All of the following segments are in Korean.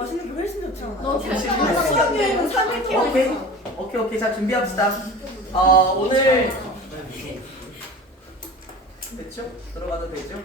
맛있는 게 훨씬 좋죠. 수학여행은 오케이. 자, 준비합시다. 오늘 됐죠? 들어가도 되죠?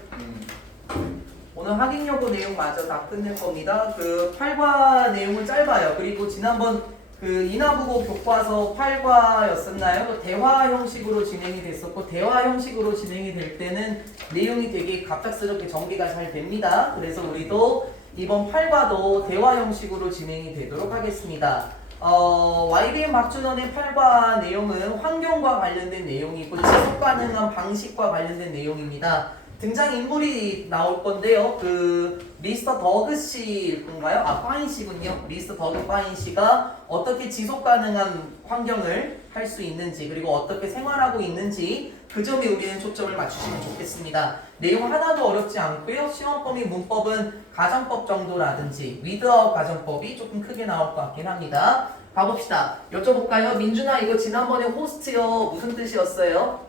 오늘 확인요구 내용 마저 다 끝낼 겁니다. 그 8과 내용은 짧아요. 그리고 지난번 그 인하국어 교과서 8과였었나요? 대화 형식으로 진행이 됐었고, 대화 형식으로 진행이 될 때는 내용이 되게 갑작스럽게 전개가 잘 됩니다. 그래서 우리도 이번 8과도 대화 형식으로 진행이 되도록 하겠습니다. YBM 박준원의 8과 내용은 환경과 관련된 내용이고 지속 가능한 방식과 관련된 내용입니다. 등장인물이 나올 건데요. 그 미스터 버그 씨일 건가요? 파인 씨군요. 미스터 버그 파인 씨가 어떻게 지속 가능한 환경을 할 수 있는지, 그리고 어떻게 생활하고 있는지 그 점에 우리는 초점을 맞추시면 좋겠습니다. 내용 하나도 어렵지 않고요. 시험 범위 문법은 가정법 정도라든지 위드아웃 가정법이 조금 크게 나올 것 같긴 합니다. 가봅시다. 여쭤볼까요? 민준아, 이거 지난번에 호스트요 무슨 뜻이었어요?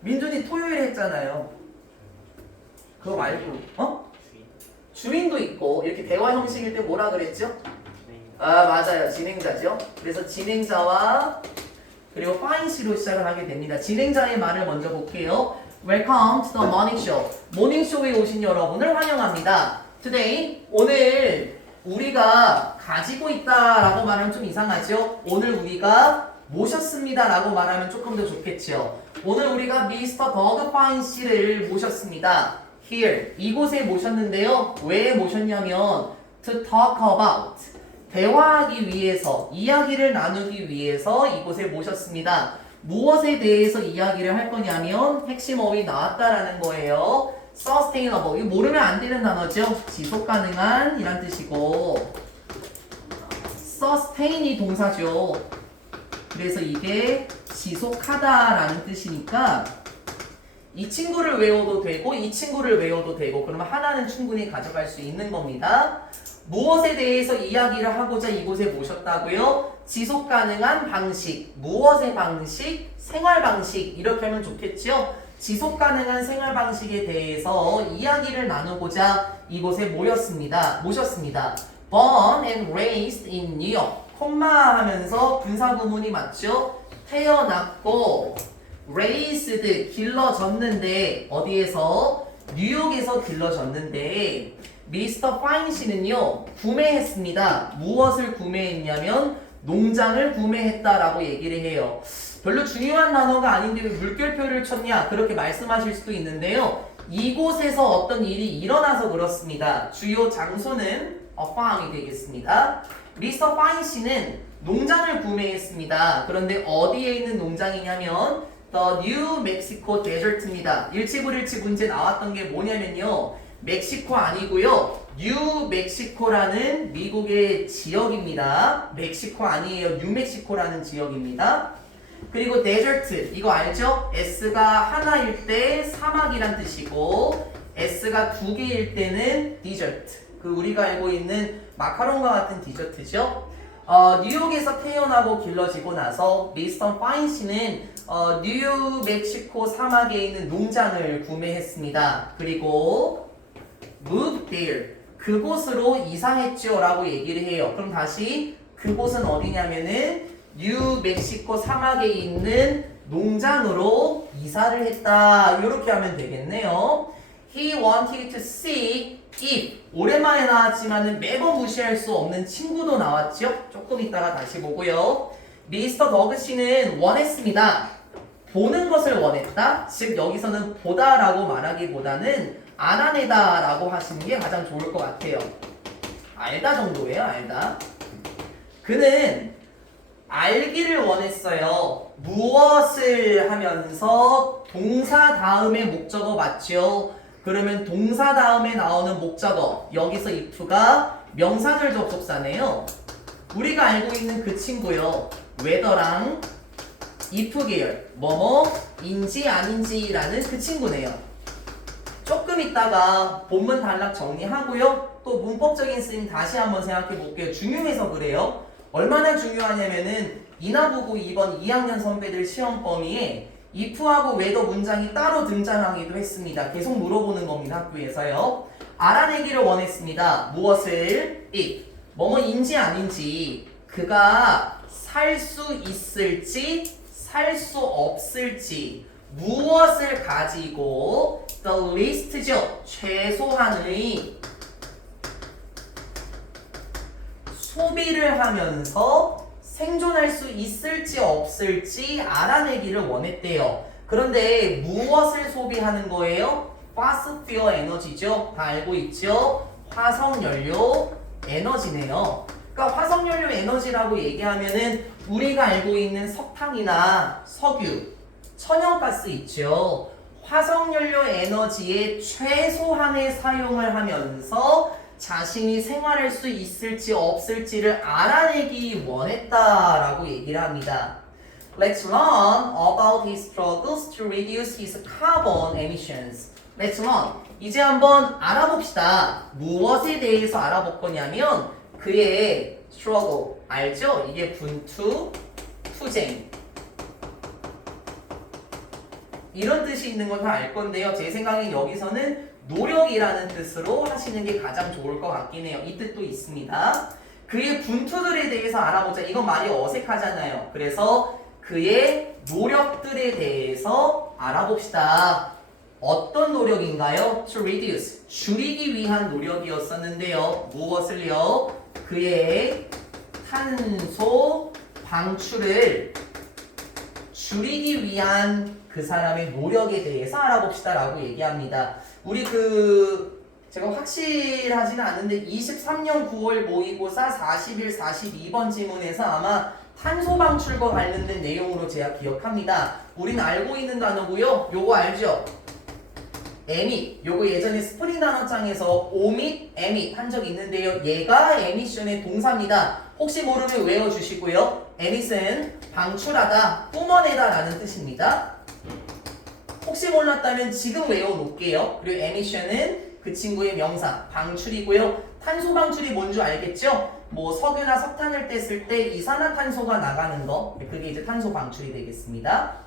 민준이 토요일에 했잖아요. 그거 말고 주인도 있고 이렇게 대화 형식일 때 뭐라 그랬죠? 맞아요. 진행자죠. 그래서 진행자와 그리고 파인 씨로 시작을 하게 됩니다. 진행자의 말을 먼저 볼게요. Welcome to the morning show. 모닝쇼에 오신 여러분을 환영합니다. Today, 오늘 우리가 가지고 있다라고 말하면 좀 이상하죠? 오늘 우리가 모셨습니다 라고 말하면 조금 더 좋겠죠. 오늘 우리가 미스터 버그 파인 씨를 모셨습니다. Here, 이곳에 모셨는데요. 왜 모셨냐면 to talk about, 대화하기 위해서, 이야기를 나누기 위해서 이곳에 모셨습니다. 무엇에 대해서 이야기를 할 거냐면 핵심 어휘 나왔다라는 거예요. Sustainable, 이거 모르면 안 되는 단어죠. 지속 가능한 이란 뜻이고, Sustain이 동사죠. 그래서 이게 지속하다라는 뜻이니까 이 친구를 외워도 되고 이 친구를 외워도 되고, 그러면 하나는 충분히 가져갈 수 있는 겁니다. 무엇에 대해서 이야기를 하고자 이곳에 모셨다고요? 지속 가능한 방식, 무엇의 방식? 생활 방식, 이렇게 하면 좋겠죠? 지속 가능한 생활 방식에 대해서 이야기를 나누고자 이곳에 모셨습니다. Born and raised in New York. 콤마 하면서 분사구문이 맞죠? 태어났고 raised, 길러졌는데 어디에서? 뉴욕에서 길러졌는데 미스터 파인 씨는요 구매했습니다. 무엇을 구매했냐면 농장을 구매했다라고 얘기를 해요. 별로 중요한 단어가 아닌데 왜 물결표를 쳤냐 그렇게 말씀하실 수도 있는데요. 이곳에서 어떤 일이 일어나서 그렇습니다. 주요 장소는 farm이 되겠습니다. 미스터 파인 씨는 농장을 구매했습니다. 그런데 어디에 있는 농장이냐면 The New Mexico Desert입니다. 일치불일치 문제 나왔던 게 뭐냐면요. 멕시코 아니고요. 뉴멕시코라는 미국의 지역입니다. 멕시코 아니에요. 뉴멕시코라는 지역입니다. 그리고 데저트, 이거 알죠? S가 하나일 때 사막이란 뜻이고 S가 두 개일 때는 디저트. 그 우리가 알고 있는 마카롱과 같은 디저트죠. 뉴욕에서 태어나고 길러지고 나서 미스터 파인 씨는 뉴멕시코 사막에 있는 농장을 구매했습니다. 그리고 moved there, 그곳으로 이사했죠 라고 얘기를 해요. 그럼 다시 그곳은 어디냐면은 뉴멕시코 사막에 있는 농장으로 이사를 했다, 이렇게 하면 되겠네요. He wanted to see if, 오랜만에 나왔지만은 매번 무시할 수 없는 친구도 나왔죠. 조금 있다가 다시 보고요. 미스터 버그 씨는 원했습니다. 보는 것을 원했다. 즉 여기서는 보다라고 말하기보다는 알아내다 라고 하시는 게 가장 좋을 것 같아요. 알다 정도예요. 알다. 그는 알기를 원했어요. 무엇을 하면서 동사 다음에 목적어 맞죠? 그러면 동사 다음에 나오는 목적어, 여기서 if가 명사절 접속사네요. 우리가 알고 있는 그 친구요. whether랑 if 계열, 뭐뭐인지 아닌지라는 그 친구네요. 조금 있다가 본문 단락 정리하고요. 또 문법적인 쓰임 다시 한번 생각해 볼게요. 중요해서 그래요. 얼마나 중요하냐면은 이나부고 2번 2학년 선배들 시험 범위에 if하고 whether 문장이 따로 등장하기도 했습니다. 계속 물어보는 겁니다. 학교에서요. 알아내기를 원했습니다. 무엇을? if. 뭐뭐인지 아닌지, 그가 살 수 있을지 살 수 없을지, 무엇을 가지고 the least죠. 최소한의 소비를 하면서 생존할 수 있을지 없을지 알아내기를 원했대요. 그런데 무엇을 소비하는 거예요? fossil fuel 에너지죠. 다 알고 있죠? 화석연료 에너지네요. 그러니까 화석연료 에너지라고 얘기하면은 우리가 알고 있는 석탄이나 석유, 천연가스 있죠. 화석연료 에너지의 최소한의 사용을 하면서 자신이 생활할 수 있을지 없을지를 알아내기 원했다라고 얘기를 합니다. Let's learn about his struggles to reduce his carbon emissions. Let's learn. 이제 한번 알아봅시다. 무엇에 대해서 알아볼 거냐면 그의 struggle, 알죠? 이게 분투, 투쟁 이런 뜻이 있는 건 다 알 건데요. 제 생각엔 여기서는 노력이라는 뜻으로 하시는 게 가장 좋을 것 같긴 해요. 이 뜻도 있습니다. 그의 분투들에 대해서 알아보자. 이건 말이 어색하잖아요. 그래서 그의 노력들에 대해서 알아봅시다. 어떤 노력인가요? To reduce, 줄이기 위한 노력이었었는데요. 무엇을요? 그의 탄소 방출을 줄이기 위한 그 사람의 노력에 대해서 알아봅시다 라고 얘기합니다. 우리 제가 확실하지는 않는데 23년 9월 모의고사 41, 42번 지문에서 아마 탄소 방출과 관련된 내용으로 제가 기억합니다. 우린 알고 있는 단어고요. 요거 알죠? 에밋. 요거 예전에 스프링 단어장에서 오밋, 에밋 한 적 있는데요. 얘가 에미션의 동사입니다. 혹시 모르면 외워주시고요. 에밋은 방출하다, 뿜어내다 라는 뜻입니다. 혹시 몰랐다면 지금 외워놓을게요. 그리고 에미션은 그 친구의 명사, 방출이고요. 탄소 방출이 뭔지 알겠죠? 뭐 석유나 석탄을 뗐을 때 이산화탄소가 나가는 거, 그게 이제 탄소 방출이 되겠습니다.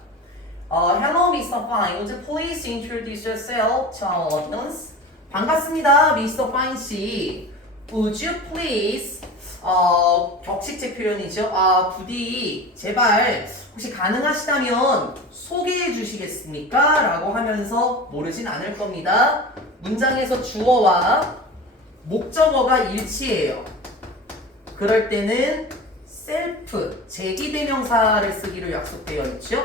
Hello, Mr. Fine. Would you please introduce yourself to our audience? 반갑습니다, Mr. Fine 씨. Would you please 격식제 표현이죠. 부디 제발 혹시 가능하시다면 소개해 주시겠습니까? 라고 하면서 모르진 않을 겁니다. 문장에서 주어와 목적어가 일치해요. 그럴 때는 self, 제기대명사를 쓰기로 약속되어 있죠.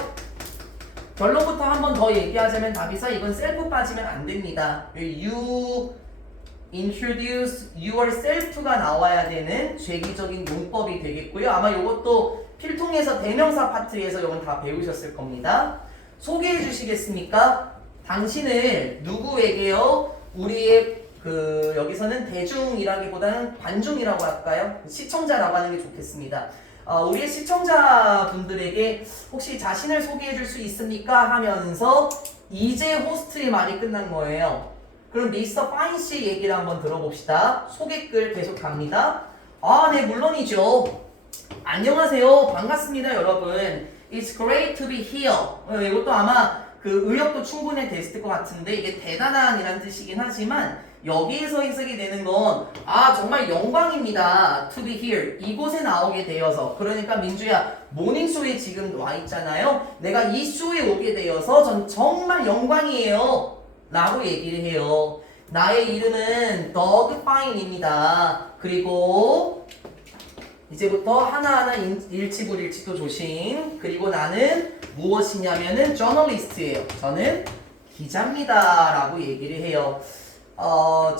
결론부터 한 번 더 얘기하자면 답이사 이건 self 빠지면 안 됩니다. you introduce yourself가 나와야 되는 죄기적인 용법이 되겠고요. 아마 이것도 필통에서 대명사 파트에서 이건 다 배우셨을 겁니다. 소개해 주시겠습니까? 당신을 누구에게요? 우리의 여기서는 대중이라기보다는 관중이라고 할까요? 시청자라고 하는 게 좋겠습니다. 우리의 시청자분들에게 혹시 자신을 소개해 줄 수 있습니까? 하면서 이제 호스트의 말이 끝난 거예요. 그럼 미스터 파인 씨 얘기를 한번 들어봅시다. 소개글 계속 갑니다. 네, 물론이죠. 안녕하세요. 반갑습니다, 여러분. It's great to be here. 이것도 아마 의역도 충분히 됐을 것 같은데 이게 대단한이라는 뜻이긴 하지만 여기에서 해석이 되는 건 정말 영광입니다. To be here. 이곳에 나오게 되어서. 그러니까 민주야, 모닝쇼에 지금 와 있잖아요. 내가 이 쇼에 오게 되어서 전 정말 영광이에요. 라고 얘기를 해요. 나의 이름은 Doug Fine입니다. 그리고 이제부터 하나하나 일치불일치도 조심. 그리고 나는 무엇이냐면은 저널리스트예요. 저는 기자입니다. 라고 얘기를 해요.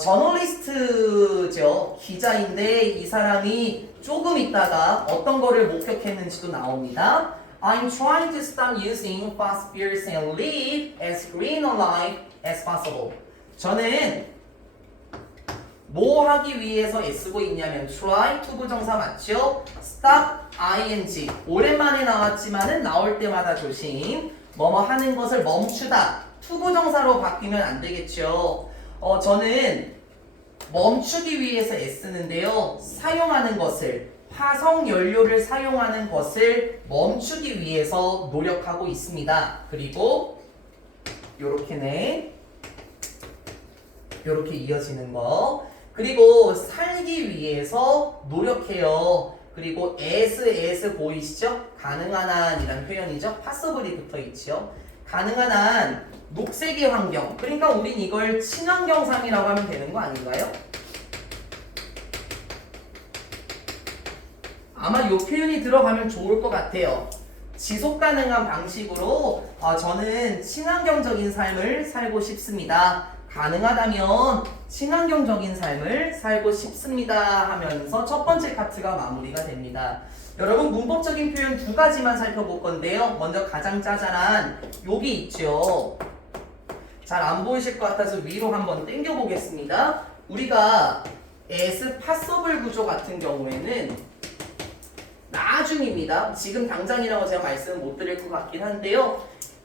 저널리스트죠. 기자인데 이 사람이 조금 있다가 어떤 거를 목격했는지도 나옵니다. I'm trying to stop using fast fuels and live as green a life as possible. 저는 뭐 하기 위해서 애쓰고 있냐면 try to 부정사 맞죠? stop ing 오랜만에 나왔지만은 나올 때마다 조심. 뭐뭐 하는 것을 멈추다 to 부정사로 바뀌면 안 되겠죠. 저는 멈추기 위해서 애쓰는데요. 사용하는 것을 화석 연료를 사용하는 것을 멈추기 위해서 노력하고 있습니다. 그리고 요렇게네. 이렇게 이어지는 거. 그리고 살기 위해서 노력해요. 그리고 as 보이시죠? 가능한 한이라는 표현이죠. possible이 붙어 있죠. 가능한 한 녹색의 환경. 그러니까 우린 이걸 친환경상이라고 하면 되는 거 아닌가요? 아마 이 표현이 들어가면 좋을 것 같아요. 지속 가능한 방식으로 저는 친환경적인 삶을 살고 싶습니다. 가능하다면 친환경적인 삶을 살고 싶습니다 하면서 첫 번째 파트가 마무리가 됩니다. 여러분 문법적인 표현 두 가지만 살펴볼 건데요. 먼저 가장 짜잘한 여기 있죠. 잘 안 보이실 것 같아서 위로 한번 당겨 보겠습니다. 우리가 as possible 구조 같은 경우에는 나중입니다. 지금 당장이라고 제가 말씀을 못 드릴 것 같긴 한데요.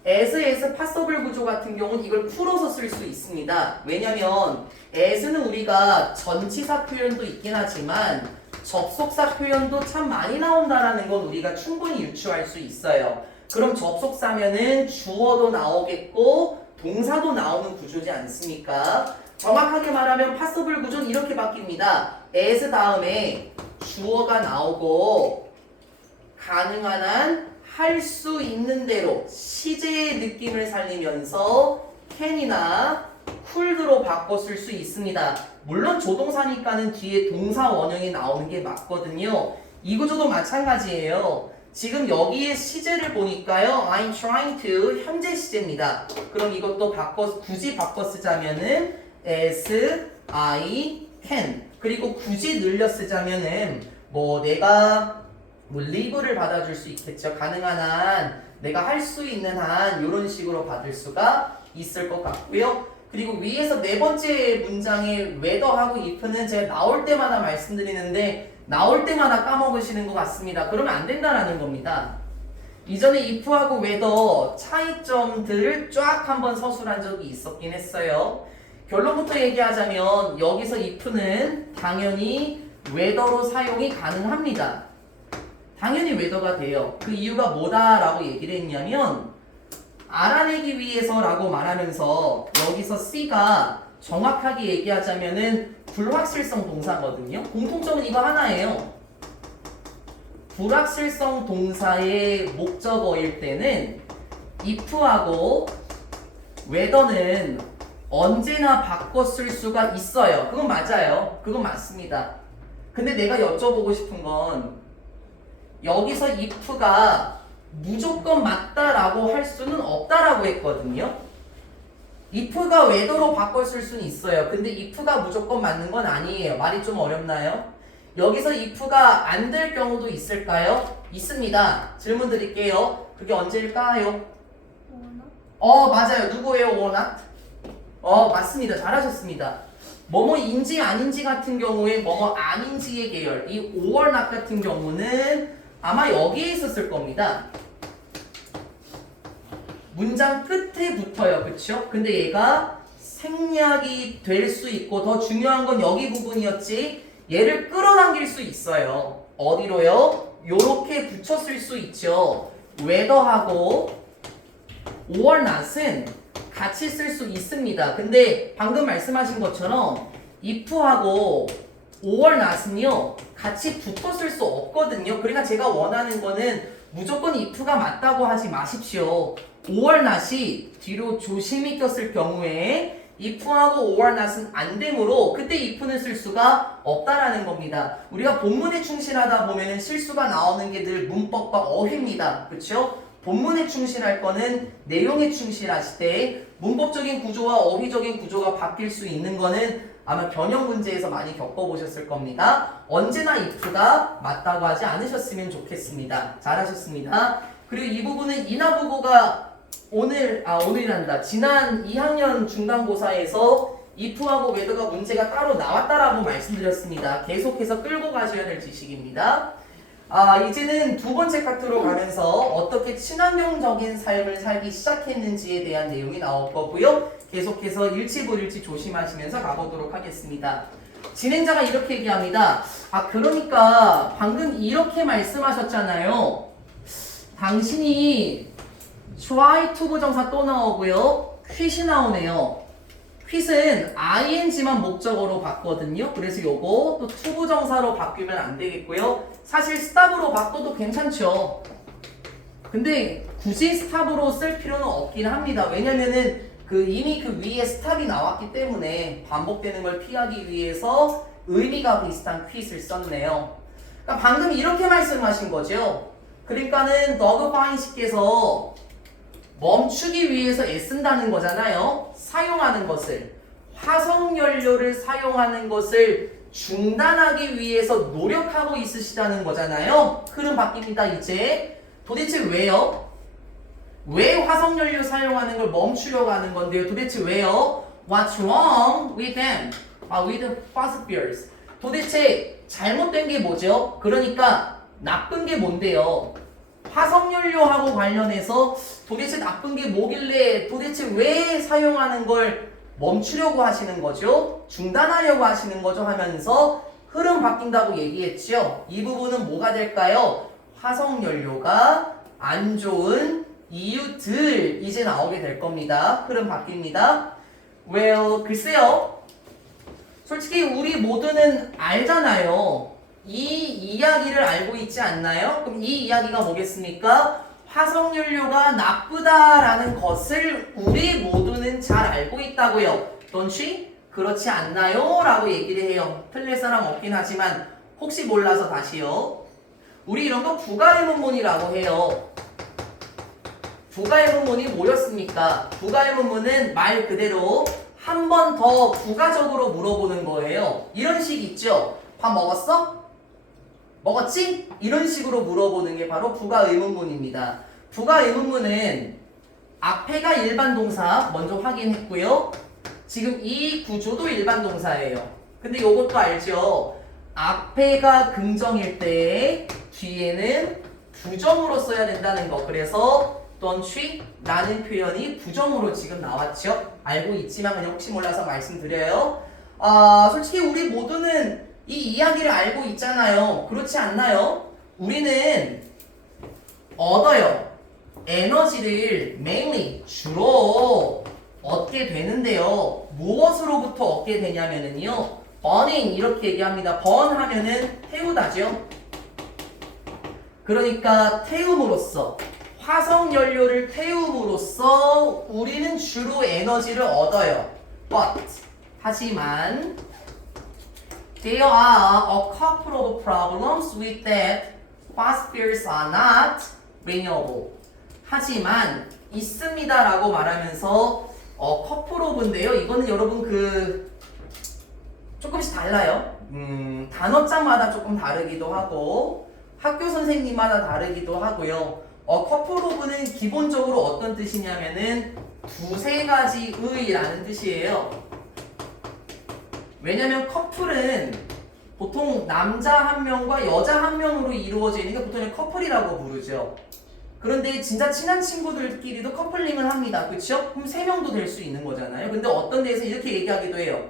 as possible 구조 같은 경우는 이걸 풀어서 쓸 수 있습니다. 왜냐면 as는 우리가 전치사 표현도 있긴 하지만 접속사 표현도 참 많이 나온다라는 건 우리가 충분히 유추할 수 있어요. 그럼 접속사면은 주어도 나오겠고 동사도 나오는 구조지 않습니까? 정확하게 말하면 possible 구조는 이렇게 바뀝니다. as 다음에 주어가 나오고 가능한 한 할 수 있는 대로 시제의 느낌을 살리면서 can이나 could로 바꿔 쓸 수 있습니다. 물론 조동사니까는 뒤에 동사 원형이 나오는 게 맞거든요. 이 구조도 마찬가지예요. 지금 여기에 시제를 보니까요. I'm trying to 현재 시제입니다. 그럼 이것도 굳이 바꿔 쓰자면은 as I can. 그리고 굳이 늘려 쓰자면은 내가 live를 받아줄 수 있겠죠. 가능한 한, 내가 할 수 있는 한 이런 식으로 받을 수가 있을 것 같고요. 그리고 위에서 네 번째 문장의 whether하고 if는 제가 나올 때마다 말씀드리는데 나올 때마다 까먹으시는 것 같습니다. 그러면 안 된다라는 겁니다. 이전에 if하고 whether 차이점들을 쫙 한번 서술한 적이 있었긴 했어요. 결론부터 얘기하자면 여기서 if는 당연히 whether로 사용이 가능합니다. 당연히 whether가 돼요. 그 이유가 뭐다라고 얘기를 했냐면 알아내기 위해서라고 말하면서 여기서 C가 정확하게 얘기하자면은 불확실성 동사거든요. 공통점은 이거 하나예요. 불확실성 동사의 목적어일 때는 if하고 whether는 언제나 바꿔 쓸 수가 있어요. 그건 맞아요. 그건 맞습니다. 근데 내가 여쭤보고 싶은 건 여기서 if가 무조건 맞다라고 할 수는 없다라고 했거든요. if가 whether로 바꿔 쓸 수는 있어요. 근데 if가 무조건 맞는 건 아니에요. 말이 좀 어렵나요? 여기서 if가 안 될 경우도 있을까요? 있습니다. 질문 드릴게요. 그게 언제일까요? 맞아요. 누구예요? 워낙? 맞습니다. 잘하셨습니다. 뭐뭐인지 아닌지 같은 경우에 뭐뭐 아닌지의 계열 이 or not 같은 경우는 아마 여기에 있었을 겁니다. 문장 끝에 붙어요. 그쵸? 근데 얘가 생략이 될 수 있고 더 중요한 건 여기 부분이었지 얘를 끌어당길 수 있어요. 어디로요? 요렇게 붙였을 수 있죠. whether하고 or not은 같이 쓸 수 있습니다. 근데 방금 말씀하신 것처럼 if하고 or not은요 같이 붙어 쓸 수 없거든요. 그러니까 제가 원하는 거는 무조건 if가 맞다고 하지 마십시오. or not이 뒤로 조심히 꼈을 경우에 if하고 or not은 안 되므로 그때 if는 쓸 수가 없다라는 겁니다. 우리가 본문에 충실하다 보면은 실수가 나오는 게 늘 문법과 어휘입니다. 그렇죠? 본문에 충실할 거는 내용에 충실하시되 문법적인 구조와 어휘적인 구조가 바뀔 수 있는 거는 아마 변형 문제에서 많이 겪어보셨을 겁니다. 언제나 if가 맞다고 하지 않으셨으면 좋겠습니다. 잘하셨습니다. 그리고 이 부분은 이나부고가 지난 2학년 중간고사에서 if하고 whether가 문제가 따로 나왔다라고 말씀드렸습니다. 계속해서 끌고 가셔야 될 지식입니다. 이제는 두 번째 파트로 가면서 어떻게 친환경적인 삶을 살기 시작했는지에 대한 내용이 나올 거고요. 계속해서 일치불일치 조심하시면서 가보도록 하겠습니다. 진행자가 이렇게 얘기합니다. 그러니까 방금 이렇게 말씀하셨잖아요. 당신이 try to 부정사 또 나오고요. quit이 나오네요. quit은 ing만 목적어로 봤거든요. 그래서 요거 또 투부정사로 바뀌면 안 되겠고요. 사실 stop으로 바꿔도 괜찮죠. 근데 굳이 stop으로 쓸 필요는 없긴 합니다. 왜냐면은 이미 그 위에 stop이 나왔기 때문에 반복되는 걸 피하기 위해서 의미가 비슷한 quit을 썼네요. 그러니까 방금 이렇게 말씀하신 거죠. 그러니까는 더그파인 씨께서 멈추기 위해서 애쓴다는 거잖아요. 사용하는 것을, 화석연료를 사용하는 것을 중단하기 위해서 노력하고 있으시다는 거잖아요. 흐름 바뀝니다. 이제 도대체 왜요? 왜 화석연료 사용하는 걸 멈추려고 하는 건데요? 도대체 왜요? What's wrong with them? with fossil fuels. 도대체 잘못된 게 뭐죠? 그러니까 나쁜 게 뭔데요? 화석연료하고 관련해서 도대체 나쁜 게 뭐길래 도대체 왜 사용하는 걸 멈추려고 하시는 거죠? 중단하려고 하시는 거죠? 하면서 흐름 바뀐다고 얘기했죠? 이 부분은 뭐가 될까요? 화석연료가 안 좋은 이유들 이제 나오게 될 겁니다. 흐름 바뀝니다. Well, 글쎄요. 솔직히 우리 모두는 알잖아요. 이 이야기를 알고 있지 않나요? 그럼 이 이야기가 뭐겠습니까? 화석연료가 나쁘다라는 것을 우리 모두는 잘 알고 있다고요. Don't you? 그렇지 않나요? 라고 얘기를 해요. 틀릴 사람 없긴 하지만 혹시 몰라서 다시요. 우리 이런 거 부가의문문이라고 해요. 부가의문문이 뭐였습니까? 부가의문문은 말 그대로 한 번 더 부가적으로 물어보는 거예요. 이런 식 있죠? 밥 먹었어? 먹었지? 이런 식으로 물어보는 게 바로 부가의문문입니다. 부가의문문은 앞에가 일반 동사 먼저 확인했고요. 지금 이 구조도 일반 동사예요. 근데 요것도 알죠? 앞에가 긍정일 때 뒤에는 부정으로 써야 된다는 거. 그래서 don't you? 라는 표현이 부정으로 지금 나왔죠? 알고 있지만 그냥 혹시 몰라서 말씀드려요. 솔직히 우리 모두는 이 이야기를 알고 있잖아요. 그렇지 않나요? 우리는 얻어요. 에너지를 mainly 주로 얻게 되는데요. 무엇으로부터 얻게 되냐면은요. burning 이렇게 얘기합니다. burn 하면은 태우다죠. 그러니까 태움으로써 화석연료를 태움으로써 우리는 주로 에너지를 얻어요. But 하지만 there are a couple of problems with that fossil fuels are not renewable. 하지만 있습니다라고 말하면서 couple of인데요. 이거는 여러분 조금씩 달라요. 단어장마다 조금 다르기도 하고 학교 선생님마다 다르기도 하고요. couple of는 기본적으로 어떤 뜻이냐면은 두세 가지의라는 뜻이에요. 왜냐면 커플은 보통 남자 한 명과 여자 한 명으로 이루어져 있는 게 보통 커플이라고 부르죠. 그런데 진짜 친한 친구들끼리도 커플링을 합니다. 그렇죠? 그럼 세 명도 될 수 있는 거잖아요. 근데 어떤 데에서 이렇게 얘기하기도 해요.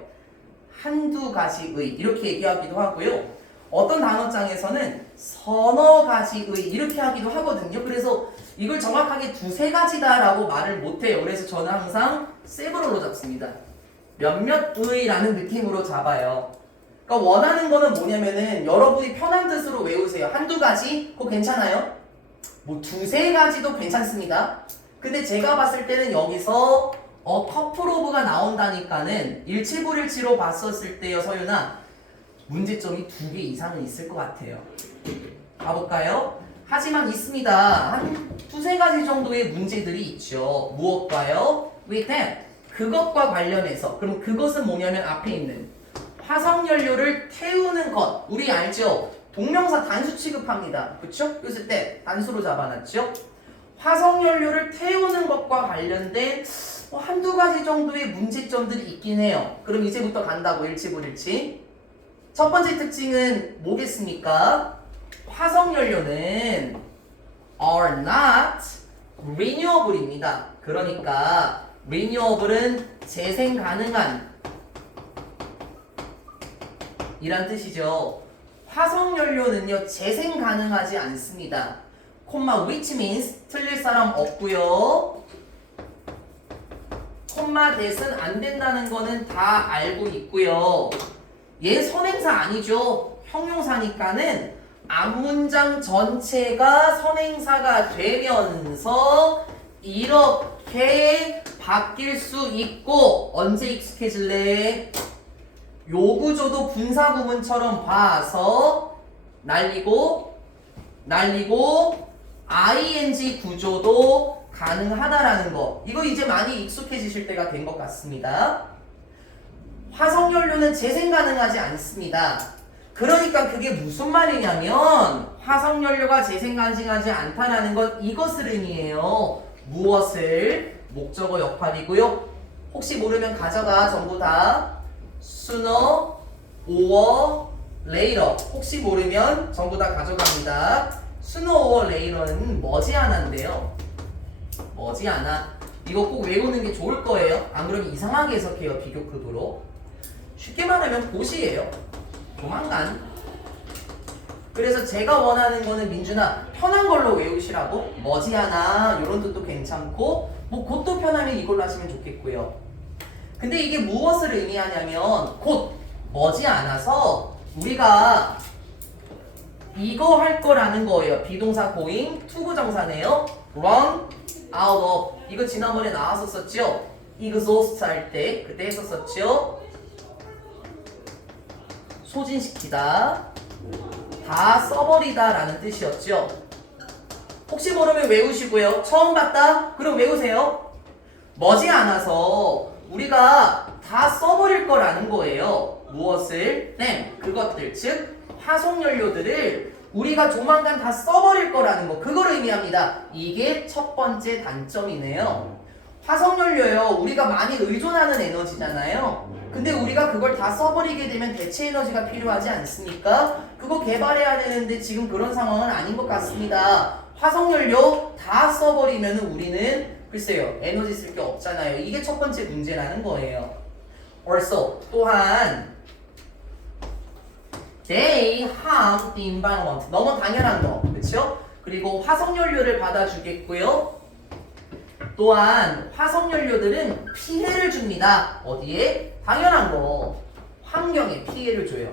한두 가지의 이렇게 얘기하기도 하고요. 어떤 단어장에서는 서너 가지의 이렇게 하기도 하거든요. 그래서 이걸 정확하게 두세 가지다라고 말을 못해요. 그래서 저는 항상 several로 잡습니다. 몇몇의라는 느낌으로 잡아요. 그러니까 원하는 거는 뭐냐면은 여러분이 편한 뜻으로 외우세요. 한두 가지? 그거 괜찮아요? 뭐 두세 가지도 괜찮습니다. 근데 제가 봤을 때는 여기서 couple of가 나온다니까는 일치불일치로 봤었을 때요, 서윤아. 문제점이 2개 이상은 있을 것 같아요. 가볼까요? 하지만 있습니다. 한 두세 가지 정도의 문제들이 있죠. 무엇과요? with that. 그것과 관련해서. 그럼 그것은 뭐냐면 앞에 있는 화석연료를 태우는 것. 우리 알죠? 동명사 단수 취급합니다. 그쵸? 그랬을 때 단수로 잡아놨죠? 화석연료를 태우는 것과 관련된 한두 가지 정도의 문제점들이 있긴 해요. 그럼 이제부터 간다고 일치불일치. 첫 번째 특징은 뭐겠습니까? 화석연료는 are not renewable입니다. 그러니까 renewable은 재생 가능한 이란 뜻이죠. 화석연료는요 재생 가능하지 않습니다. 콤마 which means 틀릴 사람 없고요. 콤마 콤마 that은 안 된다는 거는 다 알고 있고요. 얘 선행사 아니죠. 형용사니까는 앞문장 전체가 선행사가 되면서 이렇게 바뀔 수 있고 언제 익숙해질래? 요 구조도 분사 구문처럼 봐서 날리고 ing 구조도 가능하다라는 거. 이거 이제 많이 익숙해지실 때가 된 것 같습니다. 화석연료는 재생 가능하지 않습니다. 그러니까 그게 무슨 말이냐면 화석연료가 재생 가능하지 않다라는 건 이것을 의미해요. 무엇을? 목적어 역할이고요. 혹시 모르면 가져가. 전부 다 sooner or later. 혹시 모르면 전부 다 가져갑니다. sooner or later는 머지않아인데요. 머지않아. 이거 꼭 외우는 게 좋을 거예요. 안 그러면 이상하게 해석해요. 비교급으로. 쉽게 말하면 곧이에요. 조만간. 그래서 제가 원하는 거는 민준아 편한 걸로 외우시라고. 머지않아 이런 뜻도 괜찮고 뭐 곧도 편하면 이걸로 하시면 좋겠고요. 근데 이게 무엇을 의미하냐면 곧 머지않아서 우리가 이거 할 거라는 거예요. 비동사 going 투부정사네요. run out of. 이거 지난번에 나왔었죠. exhaust 할 때 그때 했었었죠. 소진시키다, 다 써버리다 라는 뜻이었죠. 혹시 모르면 외우시고요. 처음 봤다? 그럼 외우세요. 머지않아서 우리가 다 써버릴 거라는 거예요. 무엇을? 그것들, 즉 화석연료들을 우리가 조만간 다 써버릴 거라는 거. 그걸 의미합니다. 이게 첫 번째 단점이네요. 화석연료요, 우리가 많이 의존하는 에너지잖아요. 근데 우리가 그걸 다 써버리게 되면 대체 에너지가 필요하지 않습니까? 그거 개발해야 되는데 지금 그런 상황은 아닌 것 같습니다. 화석연료 다 써버리면 우리는 글쎄요, 에너지 쓸 게 없잖아요. 이게 첫 번째 문제라는 거예요. Also, 또한 they harm the environment. 너무 당연한 거, 그렇죠? 그리고 화석연료를 받아주겠고요. 또한 화석연료들은 피해를 줍니다. 어디에? 당연한 거. 환경에 피해를 줘요.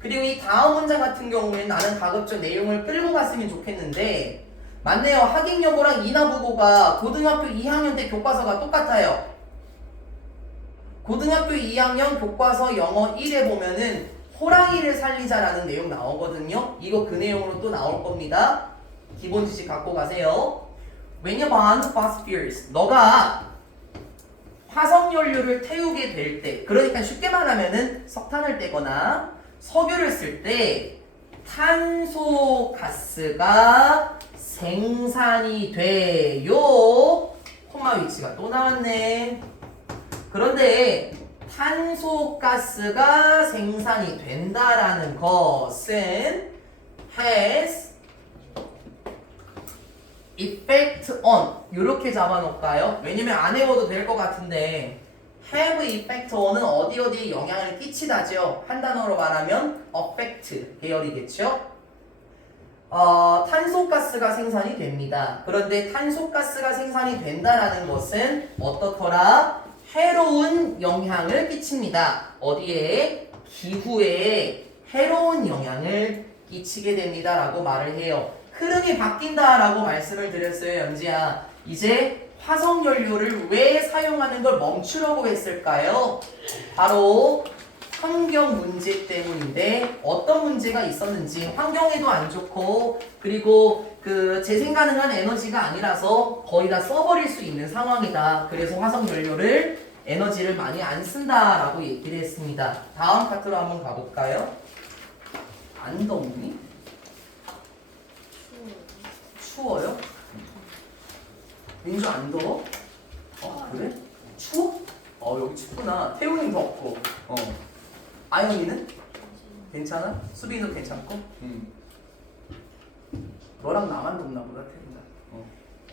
그리고 이 다음 문장 같은 경우에는 나는 가급적 내용을 끌고 갔으면 좋겠는데 맞네요. 하객여고랑 이나부고가 고등학교 2학년 때 교과서가 똑같아요. 고등학교 2학년 교과서 영어 1에 보면은 호랑이를 살리자라는 내용 나오거든요. 이거 그 내용으로 또 나올 겁니다. 기본 지식 갖고 가세요. When you burn fossil fuels, 너가 화석연료를 태우게 될 때, 그러니까 쉽게 말하면은 석탄을 떼거나 석유를 쓸 때 탄소가스가 생산이 돼요. 콤마 위치가 또 나왔네. 그런데 탄소가스가 생산이 된다라는 것은 has effect on 이렇게 잡아놓을까요? 왜냐면 안 외워도 될 것 같은데 have effect on은 어디에 영향을 끼치다죠. 한 단어로 말하면 affect 계열이겠죠. 탄소가스가 생산이 됩니다. 그런데 탄소가스가 생산이 된다라는 것은 어떻더라? 해로운 영향을 끼칩니다. 어디에? 기후에 해로운 영향을 끼치게 됩니다 라고 말을 해요. 흐름이 바뀐다라고 말씀을 드렸어요. 연지야, 이제 화석연료를 왜 사용하는 걸 멈추려고 했을까요? 바로 환경 문제 때문인데 어떤 문제가 있었는지, 환경에도 안 좋고 그리고 그 재생 가능한 에너지가 아니라서 거의 다 써버릴 수 있는 상황이다. 그래서 화석연료를 에너지를 많이 안 쓴다라고 얘기를 했습니다. 다음 파트로 한번 가볼까요? 안 덥니? 추워요? 민주 안 더워? 그래? 추워? 여기 춥구나. 태훈이 덥고. 아영이는? 괜찮아? 수빈이도 괜찮고? 너랑 나만 덥나 보다, 태훈아.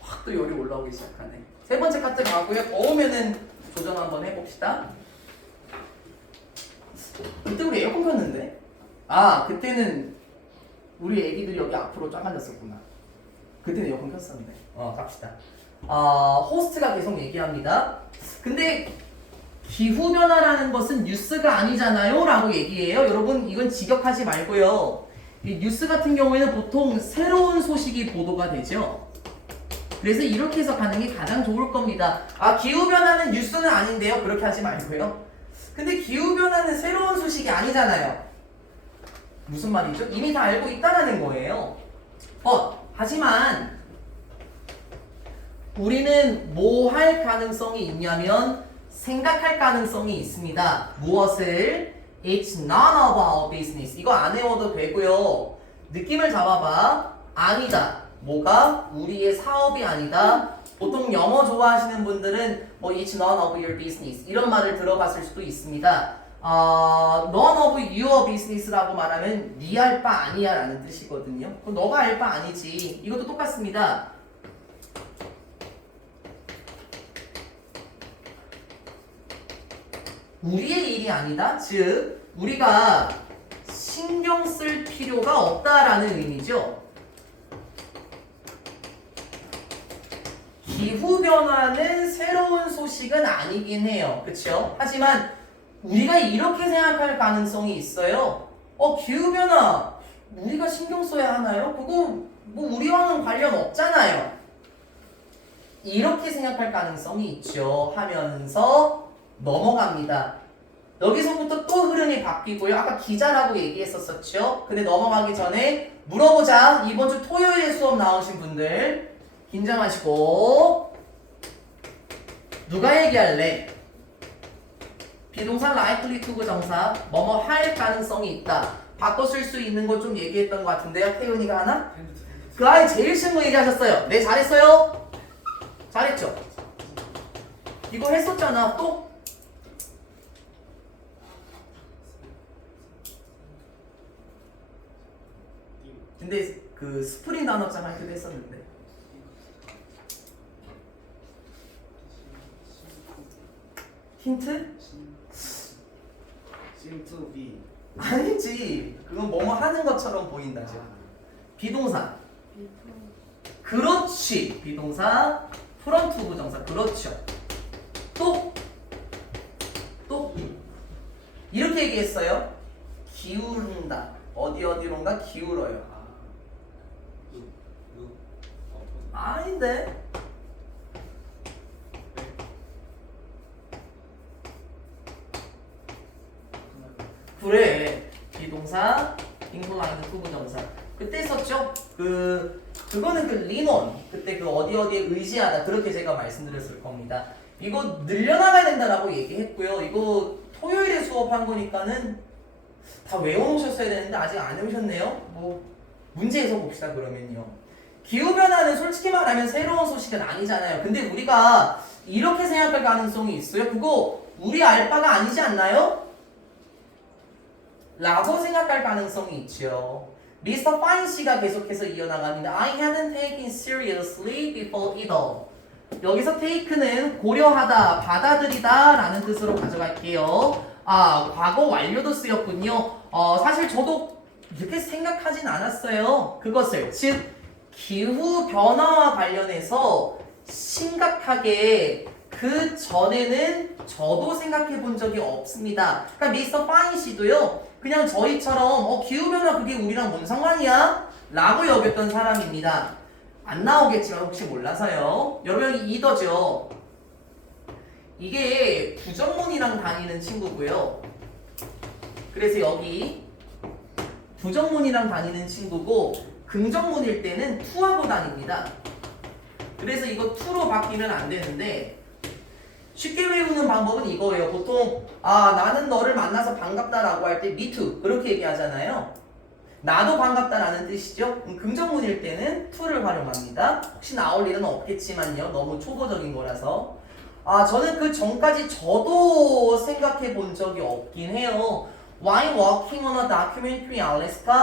확 또 열이 올라오기 시작하네. 세 번째 카트 가고요. 더우면은 도전 한번 해봅시다. 그때 우리 에어컨 켰는데? 그때는 우리 애기들이 여기 앞으로 쫙 앉았었구나. 그때는 에어컨 켰었는데. 갑시다. 호스트가 계속 얘기합니다. 근데 기후변화라는 것은 뉴스가 아니잖아요 라고 얘기해요. 여러분 이건 직역하지 말고요. 이 뉴스 같은 경우에는 보통 새로운 소식이 보도가 되죠. 그래서 이렇게 해서 가는 게 가장 좋을 겁니다. 기후변화는 뉴스는 아닌데요. 그렇게 하지 말고요. 근데 기후변화는 새로운 소식이 아니잖아요. 무슨 말이죠? 이미 다 알고 있다라는 거예요. 하지만 우리는 뭐 할 가능성이 있냐면 생각할 가능성이 있습니다. 무엇을? It's none of our business. 이거 안 외워도 되고요. 느낌을 잡아봐. 아니다. 뭐가? 우리의 사업이 아니다. 보통 영어 좋아하시는 분들은 뭐 It's none of your business 이런 말을 들어봤을 수도 있습니다. None of your business라고 말하면 네 알 바 아니야 라는 뜻이거든요. 그럼 너가 알 바 아니지. 이것도 똑같습니다. 우리의 일이 아니다. 즉 우리가 신경 쓸 필요가 없다라는 의미죠. 기후변화는 새로운 소식은 아니긴 해요. 그쵸? 하지만 우리가 이렇게 생각할 가능성이 있어요. 기후변화 우리가 신경 써야 하나요? 그거 뭐 우리와는 관련 없잖아요. 이렇게 생각할 가능성이 있죠. 하면서 넘어갑니다. 여기서부터 또 흐름이 바뀌고요. 아까 기자라고 얘기했었죠. 근데 넘어가기 전에 물어보자. 이번 주 토요일에 수업 나오신 분들 긴장하시고 누가 얘기할래? 비동사 likely to 부정사 뭐뭐 할 가능성이 있다. 바꿔 쓸 수 있는 거 좀 얘기했던 것 같은데요. 태훈이가 하나? 그 아이 제일 쉬운 거 얘기하셨어요. 네 잘했어요. 잘했죠? 이거 했었잖아. 또? 근데 그 스프링 단어장 할 때도 했었는데 힌트? to be 아니지. 그건 뭐뭐 하는 것처럼 보인다죠. 비동사. 그렇지. 비동사 프론트 부정사. 그렇죠. 또 이렇게 얘기했어요. 기울는다. 어디론가 기울어요. 아닌데. 그래. 비동사 잉글라인드 부정사. 그때 썼죠? 그거는 그 리논. 그때 그 어디에 의지하다. 그렇게 제가 말씀드렸을 겁니다. 이거 늘려나가야 된다라고 얘기했고요. 이거 토요일에 수업한 거니까는 다 외워놓으셨어야 되는데 아직 안 외우셨네요. 뭐 문제에서 봅시다. 그러면요. 기후변화는 솔직히 말하면 새로운 소식은 아니잖아요. 근데 우리가 이렇게 생각할 가능성이 있어요. 그거 우리 알 바가 아니지 않나요? 라고 생각할 가능성이 있죠. 미스터 파인 씨가 계속해서 이어나갑니다. I hadn't taken seriously before it all. 여기서 take는 고려하다, 받아들이다 라는 뜻으로 가져갈게요. 과거 완료도 쓰였군요. 사실 저도 이렇게 생각하진 않았어요. 그것을 즉 기후변화와 관련해서 심각하게 그 전에는 저도 생각해 본 적이 없습니다. 그러니까 미스터 파인 씨도요. 그냥 저희처럼 기후변화 그게 우리랑 뭔 상관이야? 라고 여겼던 사람입니다. 안 나오겠지만 혹시 몰라서요. 여러분 여기 이더죠. 이게 부정문이랑 다니는 친구고요. 그래서 여기 부정문이랑 다니는 친구고 긍정문일 때는 to하고 다닙니다. 그래서 이거 to로 바뀌면 안 되는데 쉽게 외우는 방법은 이거예요. 보통 나는 너를 만나서 반갑다라고 할 때 me too 그렇게 얘기하잖아요. 나도 반갑다라는 뜻이죠. 긍정문일 때는 to를 활용합니다. 혹시 나올 일은 없겠지만요. 너무 초보적인 거라서 저는 그 전까지 저도 생각해 본 적이 없긴 해요. While walking on a documentary in Alaska,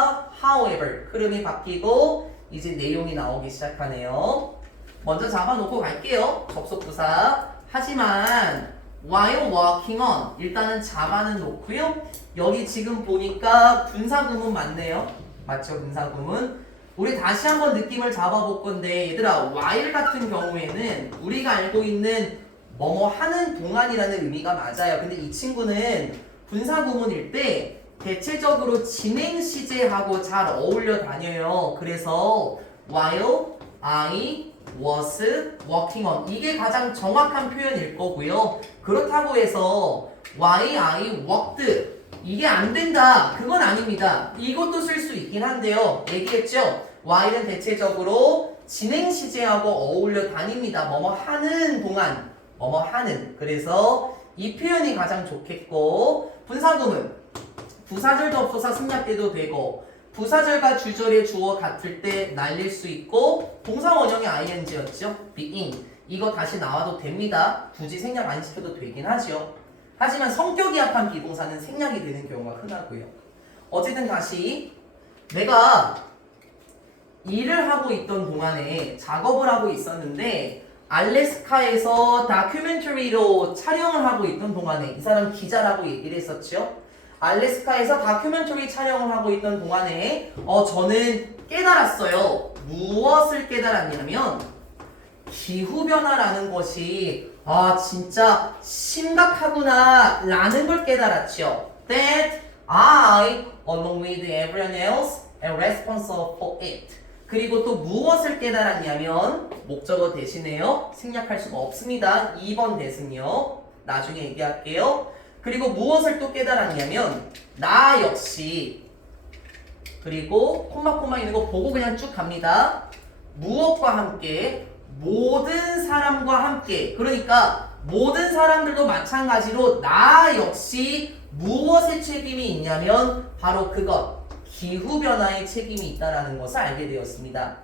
however 흐름이 바뀌고 이제 내용이 나오기 시작하네요. 먼저 잡아놓고 갈게요. 접속부사. 하지만 while walking on 일단은 잡아는 놓고요. 여기 지금 보니까 분사구문 맞네요. 맞죠? 분사구문. 우리 다시 한번 느낌을 잡아볼 건데 얘들아 while 같은 경우에는 우리가 알고 있는 뭐뭐 하는 동안이라는 의미가 맞아요. 근데 이 친구는 분사구문일 때 대체적으로 진행 시제하고 잘 어울려 다녀요. 그래서 while I was working on 이게 가장 정확한 표현일 거고요. 그렇다고 해서 while I worked 이게 안 된다. 그건 아닙니다. 이것도 쓸 수 있긴 한데요. 얘기했죠? while은 대체적으로 진행 시제하고 어울려 다닙니다. 뭐뭐 하는 동안, 뭐뭐 하는. 그래서 이 표현이 가장 좋겠고 분사구문, 부사절 접속사 승낙돼도 되고 부사절과 주절의 주어 같을 때 날릴 수 있고 동사 원형이 ing였죠? being. 이거 다시 나와도 됩니다. 굳이 생략 안 시켜도 되긴 하죠. 하지만 성격이 약한 비동사는 생략이 되는 경우가 흔하고요. 어쨌든 다시 내가 일을 하고 있던 동안에 작업을 하고 있었는데 알래스카에서 다큐멘터리로 촬영을 하고 있던 동안에 이 사람 기자라고 얘기를 했었죠. 알래스카에서 다큐멘터리 촬영을 하고 있던 동안에 저는 깨달았어요. 무엇을 깨달았냐면 기후변화라는 것이 진짜 심각하구나 라는 걸 깨달았죠. That I, along with everyone else, am responsible for it. 그리고 또 무엇을 깨달았냐면 목적어 대신에요. 생략할 수가 없습니다. 2번 대신요. 나중에 얘기할게요. 그리고 무엇을 또 깨달았냐면 나 역시 그리고 콤마 있는 거 보고 그냥 쭉 갑니다. 무엇과 함께 모든 사람과 함께 그러니까 모든 사람들도 마찬가지로 나 역시 무엇의 책임이 있냐면 바로 그것 기후변화의 책임이 있다는 것을 알게 되었습니다.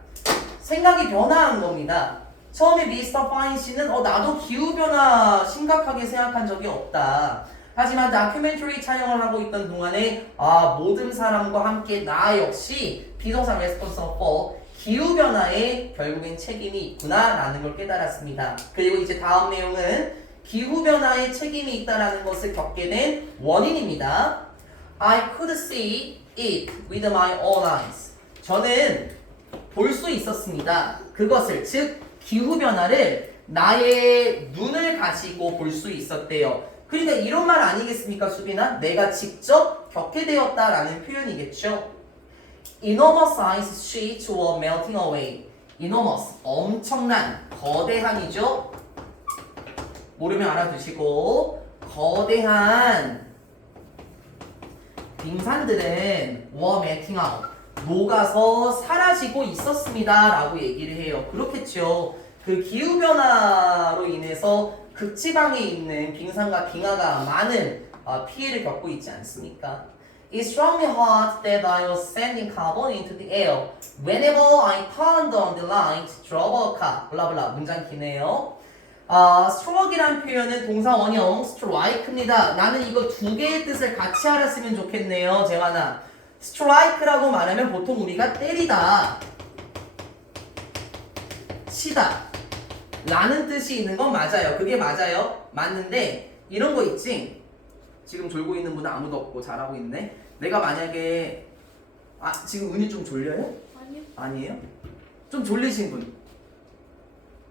생각이 변화한 겁니다. 처음에 미스터 파인 씨는 나도 기후변화 심각하게 생각한 적이 없다. 하지만 다큐멘터리 촬영을 하고 있던 동안에 모든 사람과 함께 나 역시 비동사 responsible for 기후변화에 결국엔 책임이 있구나 라는 걸 깨달았습니다. 그리고 이제 다음 내용은 기후변화에 책임이 있다는 것을 겪게 된 원인입니다. I could see it with my own eyes. 저는 볼 수 있었습니다. 그것을 즉 기후변화를 나의 눈을 가지고 볼 수 있었대요. 그러니까 이런 말 아니겠습니까 수빈아? 내가 직접 겪게 되었다라는 표현이겠죠. Enormous ice sheets were melting away. Enormous, 엄청난, 거대한이죠. 모르면 알아두시고 거대한 빙산들은 were melting out. 녹아서 사라지고 있었습니다 라고 얘기를 해요. 그렇겠죠. 그 기후변화로 인해서 극지방에 있는 빙산과 빙하가 많은 피해를 겪고 있지 않습니까? It's strongly hot that I was sending carbon into the air whenever I turned on the light, drove a car. 블라블라 문장 기네요. struck이란 표현은 동사 원형 strike입니다. 나는 이거 두 개의 뜻을 같이 알았으면 좋겠네요. 재환아. strike라고 말하면 보통 우리가 때리다, 치다 라는 뜻이 있는 건 맞아요. 그게 맞아요. 맞는데 이런 거 있지? 지금 졸고 있는 분은 아무도 없고 잘하고 있네. 내가 만약에 지금 은이 좀 졸려요? 아니요. 아니에요? 좀 졸리신 분?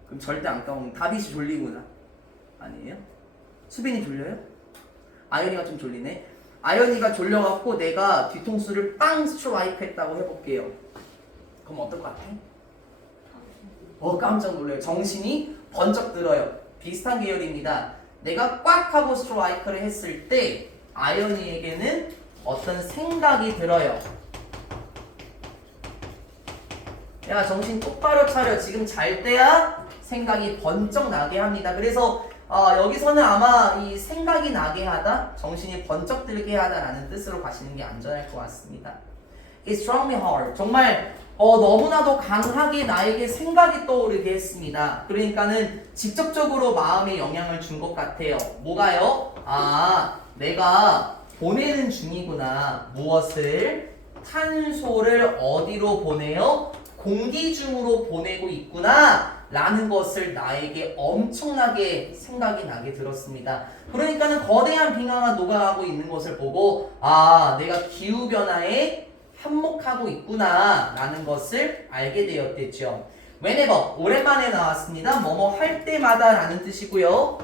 그럼 절대 안 까먹는 다빗이 졸리구나. 아니에요? 수빈이 졸려요? 아연이가 좀 졸리네. 아연이가 졸려갖고 내가 뒤통수를 빵 스트라이크 했다고 해볼게요. 그럼 어떨 것 같아? 깜짝 놀라요. 정신이 번쩍 들어요. 비슷한 계열입니다. 내가 꽉 하고 스트라이크를 했을 때 아연이에게는 어떤 생각이 들어요. 야 정신 똑바로 차려. 지금 잘 때야 생각이 번쩍 나게 합니다. 그래서 여기서는 아마 이 생각이 나게 하다, 정신이 번쩍 들게 하다라는 뜻으로 가시는 게 안전할 것 같습니다. It struck me hard. 정말 너무나도 강하게 나에게 생각이 떠오르게 했습니다. 그러니까는 직접적으로 마음에 영향을 준 것 같아요. 뭐가요? 내가 보내는 중이구나. 무엇을? 탄소를 어디로 보내요? 공기 중으로 보내고 있구나 라는 것을 나에게 엄청나게 생각이 나게 들었습니다. 그러니까는 거대한 빙하가 녹아가고 있는 것을 보고 내가 기후변화에 한몫하고 있구나 라는 것을 알게 되었댔죠. whenever 오랜만에 나왔습니다. 뭐뭐 할 때마다 라는 뜻이고요.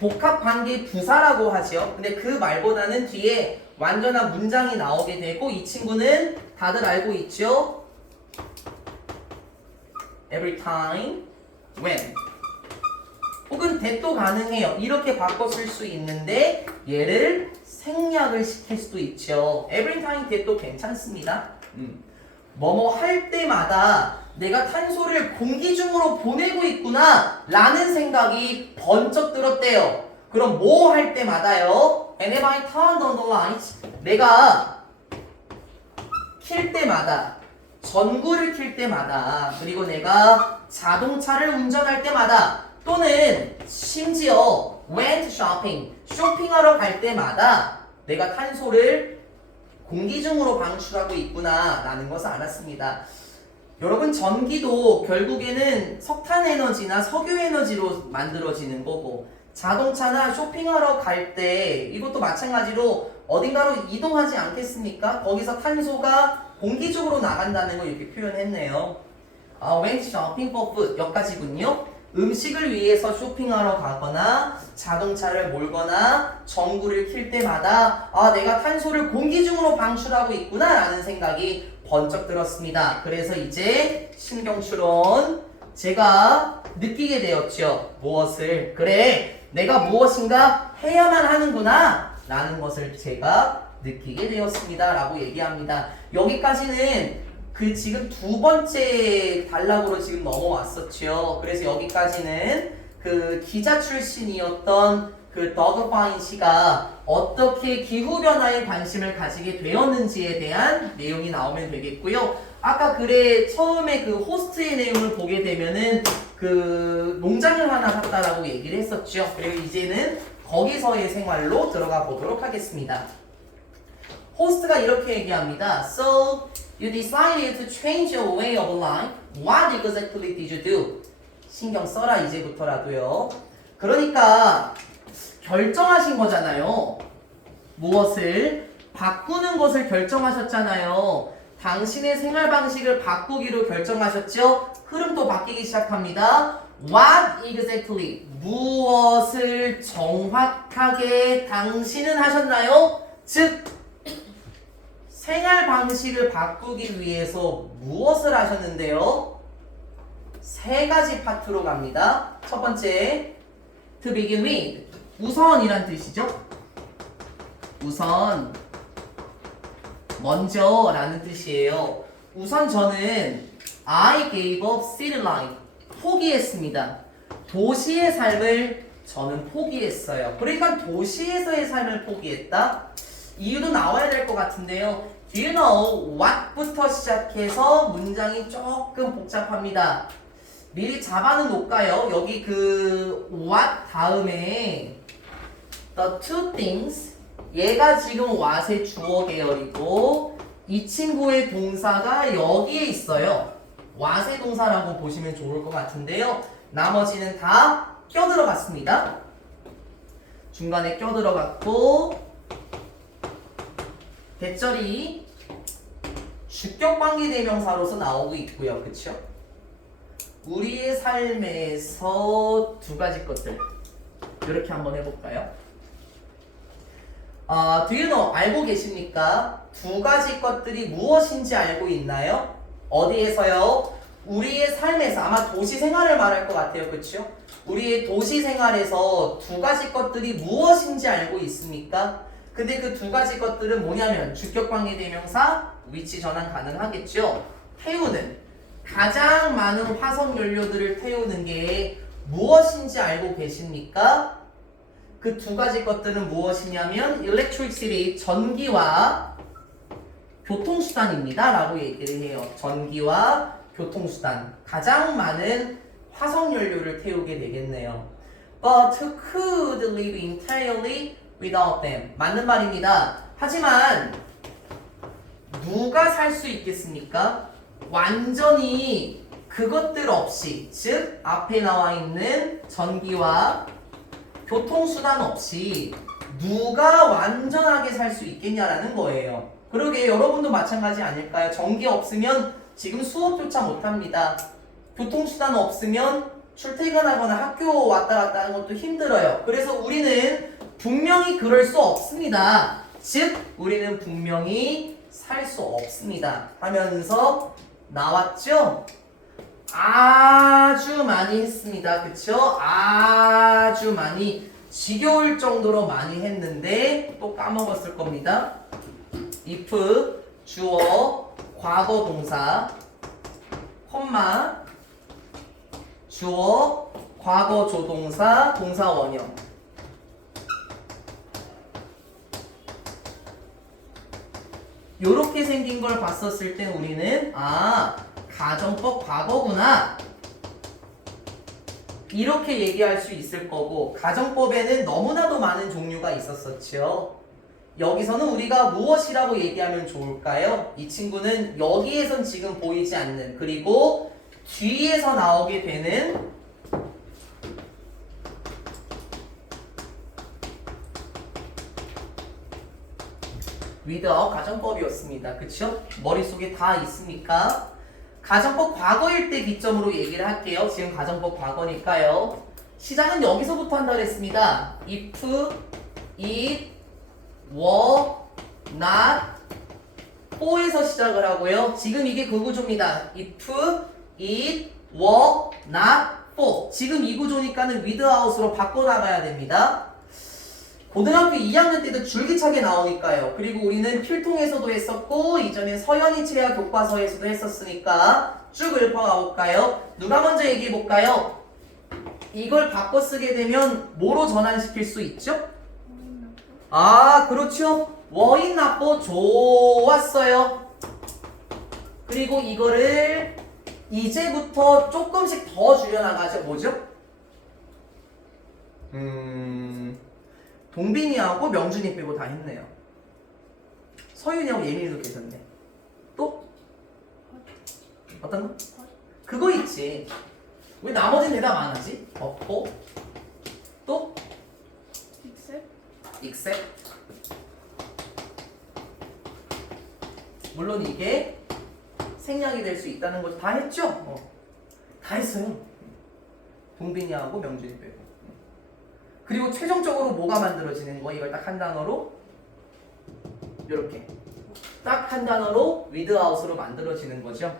복합관계 부사라고 하죠. 근데 그 말보다는 뒤에 완전한 문장이 나오게 되고 이 친구는 다들 알고 있죠. every time, when 혹은 that도 가능해요. 이렇게 바꿔 쓸 수 있는데 얘를 생략을 시킬 수도 있죠. every time that도 괜찮습니다. 뭐뭐 할 때마다 내가 탄소를 공기 중으로 보내고 있구나 라는 생각이 번쩍 들었대요. 그럼 뭐 할 때마다요? Whenever I turn on the lights, 내가 킬 때마다, 전구를 킬 때마다, 그리고 내가 자동차를 운전할 때마다, 또는 심지어 went shopping, 쇼핑하러 갈 때마다 내가 탄소를 공기 중으로 방출하고 있구나 라는 것을 알았습니다. 여러분 전기도 결국에는 석탄 에너지나 석유 에너지로 만들어지는 거고 자동차나 쇼핑하러 갈 때 이것도 마찬가지로 어딘가로 이동하지 않겠습니까? 거기서 탄소가 공기 중으로 나간다는 걸 이렇게 표현했네요. Went shopping for food 여기까지군요. 음식을 위해서 쇼핑하러 가거나 자동차를 몰거나 전구를 킬 때마다 내가 탄소를 공기 중으로 방출하고 있구나 라는 생각이 번쩍 들었습니다. 그래서 이제 신경추론 제가 느끼게 되었죠. 무엇을? 그래 내가 무엇인가 해야만 하는구나 라는 것을 제가 느끼게 되었습니다 라고 얘기합니다. 여기까지는 그 지금 두 번째 단락으로 지금 넘어왔었죠. 그래서 여기까지는 그 기자 출신이었던 그 더그 파인 씨가 어떻게 기후변화에 관심을 가지게 되었는지에 대한 내용이 나오면 되겠고요. 아까 글에 처음에 그 호스트의 내용을 보게 되면은 그 농장을 하나 샀다라고 얘기를 했었죠. 그리고 이제는 거기서의 생활로 들어가 보도록 하겠습니다. 호스트가 이렇게 얘기합니다. So you decided to change your way of life. What exactly did you do? 신경 써라 이제부터라도요. 그러니까 결정하신 거잖아요. 무엇을? 바꾸는 것을 결정하셨잖아요. 당신의 생활 방식을 바꾸기로 결정하셨죠? 흐름도 바뀌기 시작합니다. What exactly? 무엇을 정확하게 당신은 하셨나요? 즉 생활 방식을 바꾸기 위해서 무엇을 하셨는데요? 세 가지 파트로 갑니다. 첫 번째, to begin with. 우선이란 뜻이죠. 우선, 먼저 라는 뜻이에요. 우선 저는 I gave up city life. 포기했습니다. 도시의 삶을 저는 포기했어요. 그러니까 도시에서의 삶을 포기했다? 이유도 나와야 될 것 같은데요. Do you know what부터 시작해서 문장이 조금 복잡합니다. 미리 잡아는 놓을까요? 여기 그 what 다음에 the two things 얘가 지금 what의 주어 계열이고 이 친구의 동사가 여기에 있어요. what의 동사라고 보시면 좋을 것 같은데요. 나머지는 다 껴들어갔습니다. 중간에 껴들어갔고 대절이 주격관계대명사로서 나오고 있고요. 그쵸? 우리의 삶에서 두 가지 것들 이렇게 한번 해볼까요? Do you know? 알고 계십니까? 두 가지 것들이 무엇인지 알고 있나요? 어디에서요? 우리의 삶에서 아마 도시 생활을 말할 것 같아요. 그쵸? 우리의 도시 생활에서 두 가지 것들이 무엇인지 알고 있습니까? 근데 그 두 가지 것들은 뭐냐면 주격관계대명사 위치 전환 가능하겠죠. 태우는 가장 많은 화석연료들을 태우는 게 무엇인지 알고 계십니까? 그 두 가지 것들은 무엇이냐면 electricity 전기와 교통수단입니다 라고 얘기를 해요. 전기와 교통수단 가장 많은 화석연료를 태우게 되겠네요. But who could live entirely without them. 맞는 말입니다. 하지만 누가 살 수 있겠습니까? 완전히 그것들 없이, 즉 앞에 나와 있는 전기와 교통수단 없이 누가 완전하게 살 수 있겠냐라는 거예요. 그러게 여러분도 마찬가지 아닐까요? 전기 없으면 지금 수업조차 못합니다. 교통수단 없으면 출퇴근하거나 학교 왔다 갔다 하는 것도 힘들어요. 그래서 우리는 분명히 그럴 수 없습니다. 즉 우리는 분명히 살 수 없습니다 하면서 나왔죠? 아주 많이 했습니다. 그쵸? 아주 많이, 지겨울 정도로 많이 했는데 또 까먹었을 겁니다. if 주어 과거 동사 콤마 주어 과거 조동사 동사 원형. 요렇게 생긴 걸 봤었을 때 우리는 가정법 과거구나 이렇게 얘기할 수 있을 거고, 가정법에는 너무나도 많은 종류가 있었었죠. 여기서는 우리가 무엇이라고 얘기하면 좋을까요? 이 친구는 여기에선 지금 보이지 않는, 그리고 뒤에서 나오게 되는 위더 가정법이었습니다. 그쵸? 머릿속에 다 있으니까 가정법 과거일 때 기점으로 얘기를 할게요. 지금 가정법 과거니까요. 시작은 여기서부터 한다 그랬습니다. if, it, were, not, for에서 시작을 하고요. 지금 이게 그 구조입니다. if, it, were, not, for. 지금 이 구조니까는 without으로 바꿔나가야 됩니다. 고등학교 2학년 때도 줄기차게 나오니까요. 그리고 우리는 필통에서도 했었고 이전에 서연이 체화 교과서에서도 했었으니까 쭉 읊어가 볼까요? 누가 먼저 얘기해 볼까요? 이걸 바꿔 쓰게 되면 뭐로 전환시킬 수 있죠? 그렇죠. 워인 나뽀 좋았어요. 그리고 이거를 이제부터 조금씩 더 줄여나가죠. 뭐죠? 동빈이하고 명준이 빼고 다 했네요. 서윤이하고 예민이도 계셨네. 또? 어떤 거? 그거 있지. 왜 나머지는 대답 안 하지? 없고 또? except. 물론 이게 생략이 될 수 있다는 걸 다 했죠? 다 했어요. 동빈이하고 명준이 빼고. 그리고 최종적으로 뭐가 만들어지는 거? 이걸 딱 한 단어로 이렇게 딱 한 단어로 without으로 만들어지는 거죠.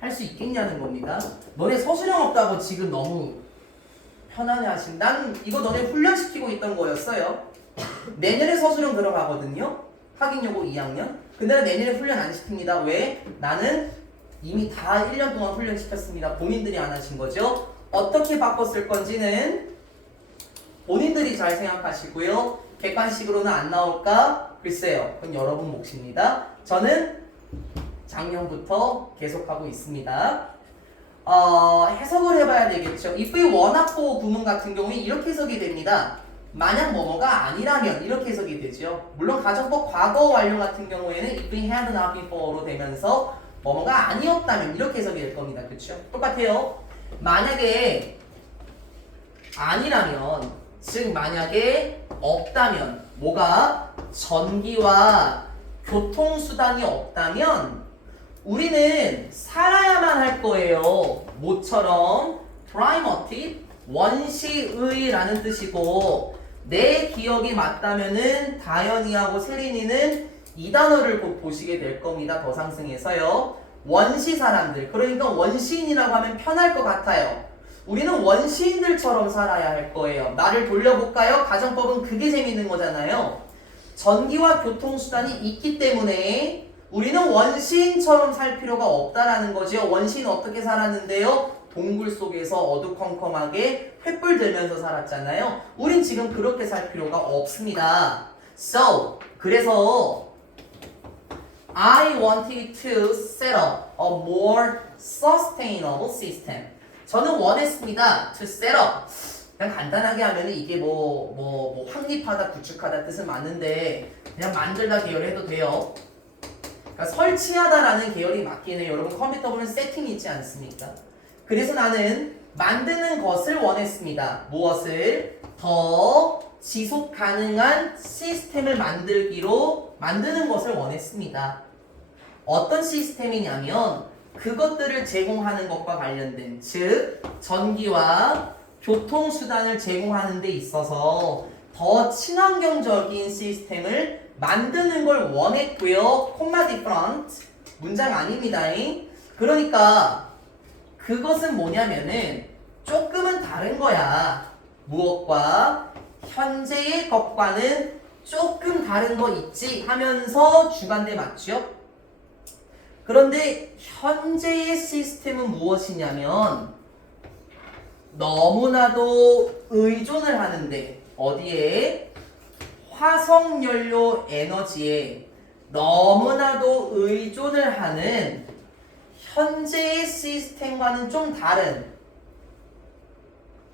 할 수 있겠냐는 겁니다. 너네 서술형 없다고 지금 너무 편안해 하신. 난 이거 너네 훈련시키고 있던 거였어요. 내년에 서술형 들어가거든요. 학인여고 2학년. 근데 내년에 훈련 안 시킵니다. 왜? 나는 이미 다 1년 동안 훈련시켰습니다. 본인들이 안 하신 거죠. 어떻게 바꿨을 건지는 본인들이 잘 생각하시고요. 객관식으로는 안 나올까? 글쎄요. 그건 여러분 몫입니다. 저는 작년부터 계속하고 있습니다. 해석을 해봐야 되겠죠. if you wanna for 구문 같은 경우에 이렇게 해석이 됩니다. 만약 뭐뭐가 아니라면 이렇게 해석이 되죠. 물론 가정법 과거 완료 같은 경우에는 if you had not been for로 되면서 뭐뭐가 아니었다면 이렇게 해석이 될 겁니다. 그렇죠? 똑같아요. 만약에 아니라면, 즉 만약에 없다면, 뭐가 전기와 교통수단이 없다면 우리는 살아야만 할 거예요. 뭐처럼? primitive, 원시의라는 뜻이고, 내 기억이 맞다면은 다현이하고 세린이는 이 단어를 곧 보시게 될 겁니다. 더 상승해서요. 원시 사람들, 그러니까 원시인이라고 하면 편할 것 같아요. 우리는 원시인들처럼 살아야 할 거예요. 나를 돌려볼까요? 가정법은 그게 재밌는 거잖아요. 전기와 교통수단이 있기 때문에 우리는 원시인처럼 살 필요가 없다라는 거죠. 원시인은 어떻게 살았는데요? 동굴 속에서 어두컴컴하게 횃불 들면서 살았잖아요. 우린 지금 그렇게 살 필요가 없습니다. So, 그래서 I wanted to set up a more sustainable system. 저는 원했습니다. To set up. 그냥 간단하게 하면 이게 확립하다, 구축하다 뜻은 맞는데 그냥 만들다 계열 해도 돼요. 그러니까 설치하다라는 계열이 맞긴 해요. 여러분 컴퓨터 보면 세팅이 있지 않습니까? 그래서 나는 만드는 것을 원했습니다. 무엇을? 더 지속 가능한 시스템을 만드는 것을 원했습니다. 어떤 시스템이냐면 그것들을 제공하는 것과 관련된, 즉 전기와 교통수단을 제공하는 데 있어서 더 친환경적인 시스템을 만드는 걸 원했고요. 콤마 디프런트 문장 아닙니다. 그러니까 그것은 뭐냐면은 조금은 다른 거야. 무엇과? 현재의 것과는 조금 다른 거 있지 하면서 주관대 맞죠? 그런데 현재의 시스템은 무엇이냐면 너무나도 의존을 하는데, 어디에? 화석연료 에너지에 너무나도 의존을 하는 현재의 시스템과는 좀 다른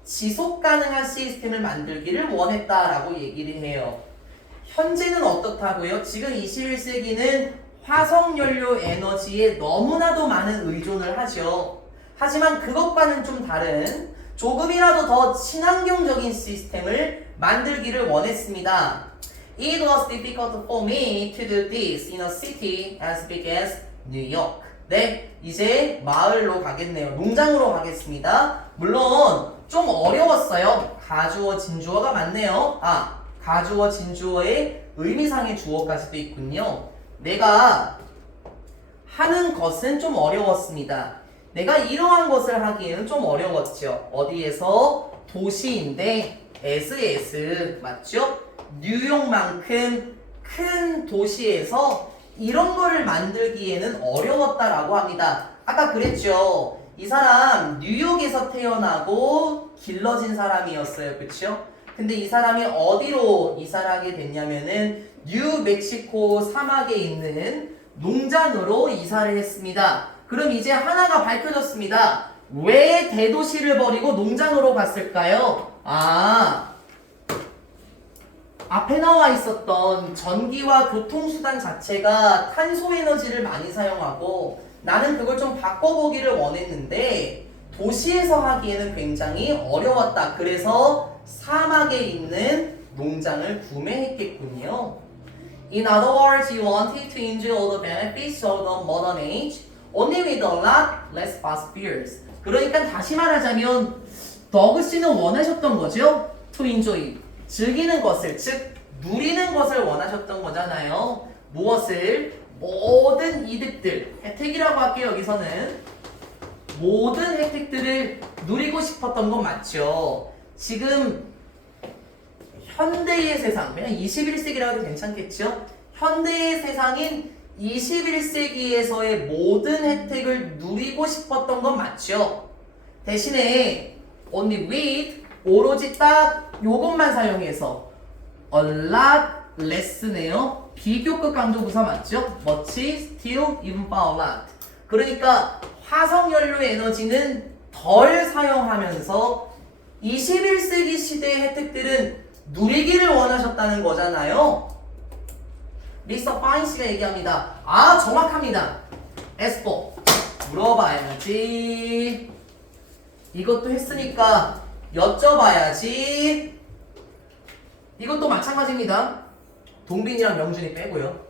지속 가능한 시스템을 만들기를 원했다라고 얘기를 해요. 현재는 어떻다고요? 지금 21세기는 화석연료 에너지에 너무나도 많은 의존을 하죠. 하지만 그것과는 좀 다른 조금이라도 더 친환경적인 시스템을 만들기를 원했습니다. It was difficult for me to do this in a city as big as New York. 네, 이제 마을로 가겠네요. 농장으로 가겠습니다. 물론 좀 어려웠어요. 가주어, 진주어가 많네요. 가주어, 진주어의 의미상의 주어까지도 있군요. 내가 하는 것은 좀 어려웠습니다. 내가 이러한 것을 하기에는 좀 어려웠죠. 어디에서? 도시인데 as 맞죠? 뉴욕만큼 큰 도시에서 이런 거를 만들기에는 어려웠다라고 합니다. 아까 그랬죠. 이 사람 뉴욕에서 태어나고 길러진 사람이었어요. 그쵸? 근데 이 사람이 어디로 이사를 하게 됐냐면은 뉴멕시코 사막에 있는 농장으로 이사를 했습니다. 그럼 이제 하나가 밝혀졌습니다. 왜 대도시를 버리고 농장으로 갔을까요? 앞에 나와 있었던 전기와 교통수단 자체가 탄소 에너지를 많이 사용하고 나는 그걸 좀 바꿔보기를 원했는데 도시에서 하기에는 굉장히 어려웠다. 그래서 사막에 있는 농장을 구매했겠군요. In other words, you wanted to enjoy all the benefits of the modern age, only with a lot less fast fears. 그러니까 다시 말하자면 더그 씨는 원하셨던 거죠? To enjoy. 즐기는 것을, 즉 누리는 것을 원하셨던 거잖아요. 무엇을? 모든 이득들, 혜택이라고 할게요. 여기서는 모든 혜택들을 누리고 싶었던 건 맞죠. 지금 현대의 세상, 그냥 21세기라고 해도 괜찮겠죠? 현대의 세상인 21세기에서의 모든 혜택을 누리고 싶었던 건 맞죠? 대신에 only with, 오로지 딱 요것만 사용해서 a lot less네요. 비교급 강조부사 맞죠? much, still, even, far, a lot. 그러니까 화석연료 에너지는 덜 사용하면서 21세기 시대의 혜택들은 누리기를 원하셨다는 거잖아요. 미스터 파인 씨가 얘기합니다. 정확합니다. S4 물어봐야지. 이것도 했으니까 여쭤봐야지. 이것도 마찬가지입니다. 동빈이랑 명준이 빼고요.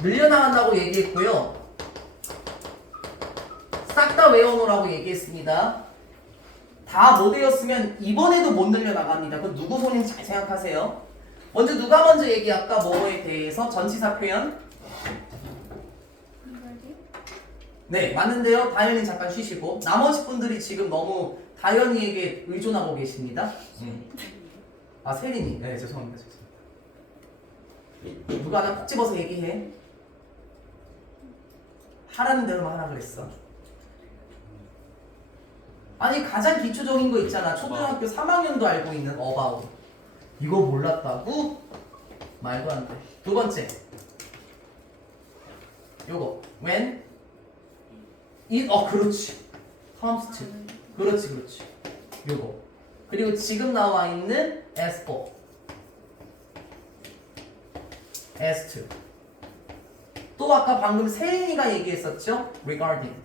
늘려나간다고 얘기했고요. 싹 다 외워놓으라고 얘기했습니다. 다 못 외웠으면 이번에도 못 늘려나갑니다. 그건 누구 손인지 잘 생각하세요. 누가 먼저 얘기할까? 뭐에 대해서? 전치사 표현? 네, 맞는데요. 다현이 잠깐 쉬시고 나머지 분들이 지금 너무 다현이에게 의존하고 계십니다. 세린이. 네, 죄송합니다. 누가 하나 콕 집어서 얘기해. 하라는 대로만 하라 그랬어. 아니 가장 기초적인 거 있잖아. 초등학교 3학년도 알고 있는 about. 이거 몰랐다고? 말도 안 돼. 두 번째. 요거 when 그렇지. comes to. 그렇지. 요거. 그리고 지금 나와 있는 as for. as to. 또 아까 방금 세인이가 얘기했었죠? regarding.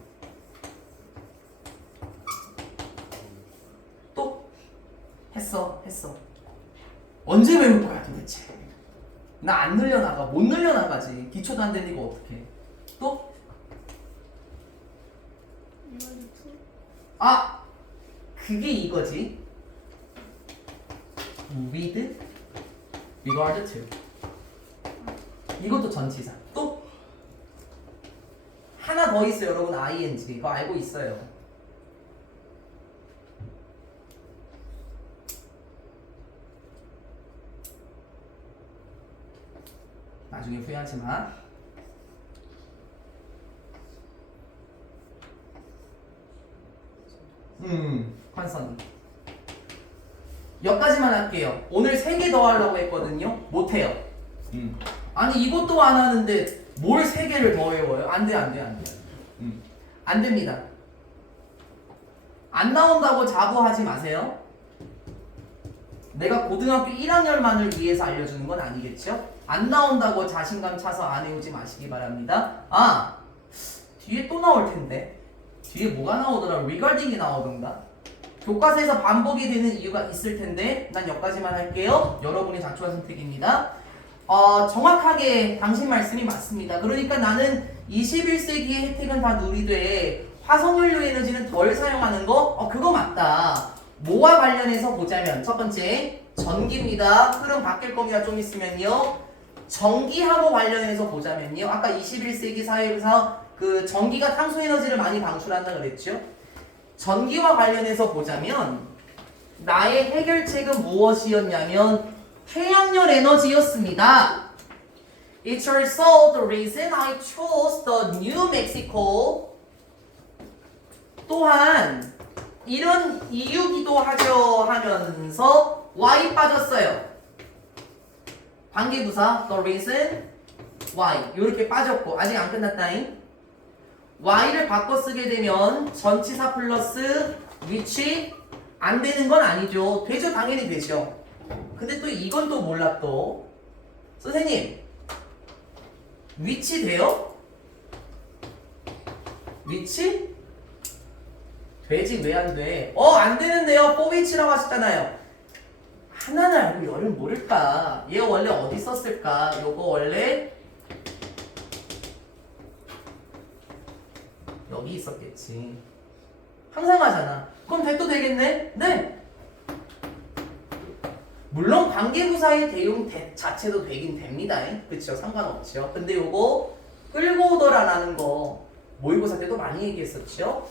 또 언제 외울 거야 도대체? 나 안 늘려나가. 못 늘려나가지. 기초도 안 되는 거 어떡해. 또? 아! 그게 이거지. with regard to. 이것도 전치사. 또? 하나 더 있어요 여러분. ing. 그거 알고 있어요. 나중에 후회하지 마. 환선이. 여기까지만 할게요. 오늘 3개 더 하려고 했거든요. 못해요. 아니 이것도 안 하는데 뭘 3개를 더 외워요? 안 돼. 안 됩니다. 안 나온다고 자부하지 마세요. 내가 고등학교 1학년만을 위해서 알려주는 건 아니겠죠? 안 나온다고 자신감 차서 안 외우지 마시기 바랍니다. 아! 뒤에 또 나올 텐데. 뒤에 뭐가 나오더라? regarding이 나오던가. 교과서에서 반복이 되는 이유가 있을 텐데 난 여기까지만 할게요. 여러분의 작초한 선택입니다. 정확하게 당신 말씀이 맞습니다. 그러니까 나는 21세기의 혜택은 다 누리되 화석연료 에너지는 덜 사용하는 거? 그거 맞다. 뭐와 관련해서 보자면 첫 번째 전기입니다. 흐름 바뀔 겁니다. 좀 있으면요. 전기하고 관련해서 보자면요. 아까 21세기 사회에서 그 전기가 탄소 에너지를 많이 방출한다 그랬죠. 전기와 관련해서 보자면 나의 해결책은 무엇이었냐면 태양열 에너지였습니다. It's also the reason I chose the New Mexico. 또한 이런 이유기도 하죠 하면서 why 빠졌어요. 관계부사 the reason why 이렇게 빠졌고 아직 안 끝났다잉. y를 바꿔 쓰게 되면 전치사 플러스 which 안 되는 건 아니죠. 되죠. 당연히 되죠. 근데 또 이건 또 몰라 또. 선생님 which 돼요? which? 되지 왜 안 돼? 안 되는데요. for which라고 하셨잖아요. 하나는 알고 열은 모를까? 얘가 원래 어디 썼을까? 요거 원래 여기 있었겠지. 항상 하잖아. 그럼 대도 되겠네? 네. 물론 관계부사의 대용 자체도 되긴 됩니다. 그쵸? 상관없죠. 근데 요거 끌고 오더라라는 거 모의고사 때도 많이 얘기했었죠.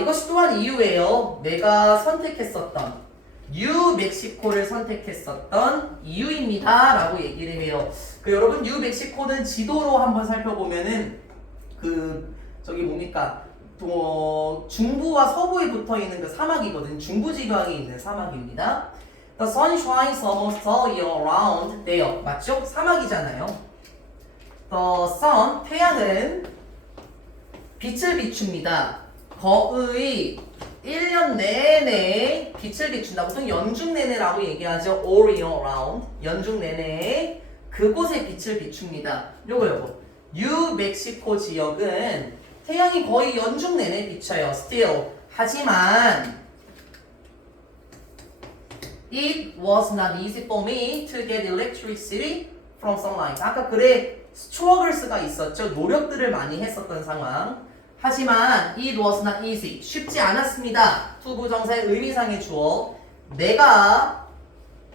이것이 또한 이유예요. 내가 선택했었던 뉴멕시코를 선택했었던 이유입니다. 라고 얘기를 해요. 여러분 뉴멕시코는 지도로 한번 살펴보면은 저기 뭡니까? 중부와 서부에 붙어 있는 그 사막이거든. 중부 지방에 있는 사막입니다. The sun shines almost all year round there. 맞죠? 사막이잖아요. The sun, 태양은 빛을 비춥니다. 거의 1년 내내 빛을 비춘다. 보통 연중 내내라고 얘기하죠. All year round. 연중 내내 그곳에 빛을 비춥니다. 요거. 뉴멕시코 지역은 태양이 거의 연중 내내 비쳐요. Still. 하지만 It was not easy for me to get electricity from sunlight. 아까 글에 strugggles가 있었죠. 노력들을 많이 했었던 상황. 하지만 it was not easy. 쉽지 않았습니다. 투부정사의 의미상의 주어. 내가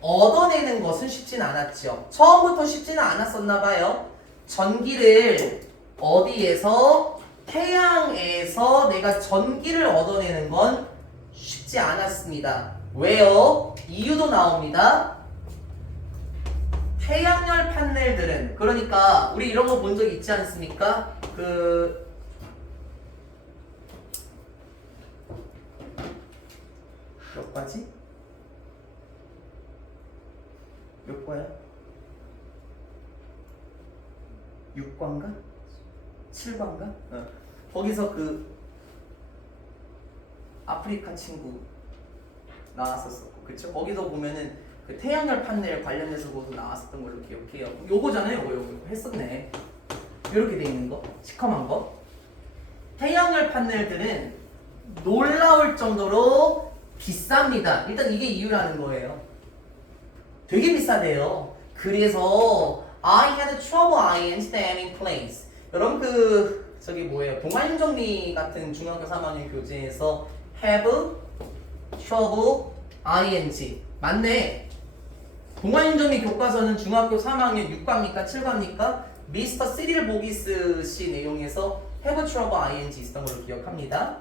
얻어내는 것은 쉽진 않았죠. 처음부터 쉽지는 않았었나 봐요. 전기를 어디에서? 태양에서 내가 전기를 얻어내는 건 쉽지 않았습니다. 왜요? 이유도 나옵니다. 태양열 판넬들은 그러니까 우리 이런 거 본 적 있지 않습니까? 몇 과지? 몇 과야? 6과인가? 7과인가? 거기서 아프리카 친구 나왔었고, 그쵸? 거기서 보면은 그 태양열 판넬 관련해서 그것도 나왔었던 걸로 기억해요. 요거잖아요, 요거 했었네. 이렇게 돼 있는 거, 시커먼 거. 태양열 판넬들은 놀라울 정도로 비쌉니다. 일단 이게 이유라는 거예요. 되게 비싸대요. 그래서 I had trouble ing staying in place. 여러분 저기 뭐예요? 동아윤정리 같은 중학교 3학년 교재에서 have trouble ing 맞네. 동아윤정리 교과서는 중학교 3학년 6과입니까? 7과입니까? 미스터 시릴 보기스 씨 내용에서 have trouble ing 있었던 걸로 기억합니다.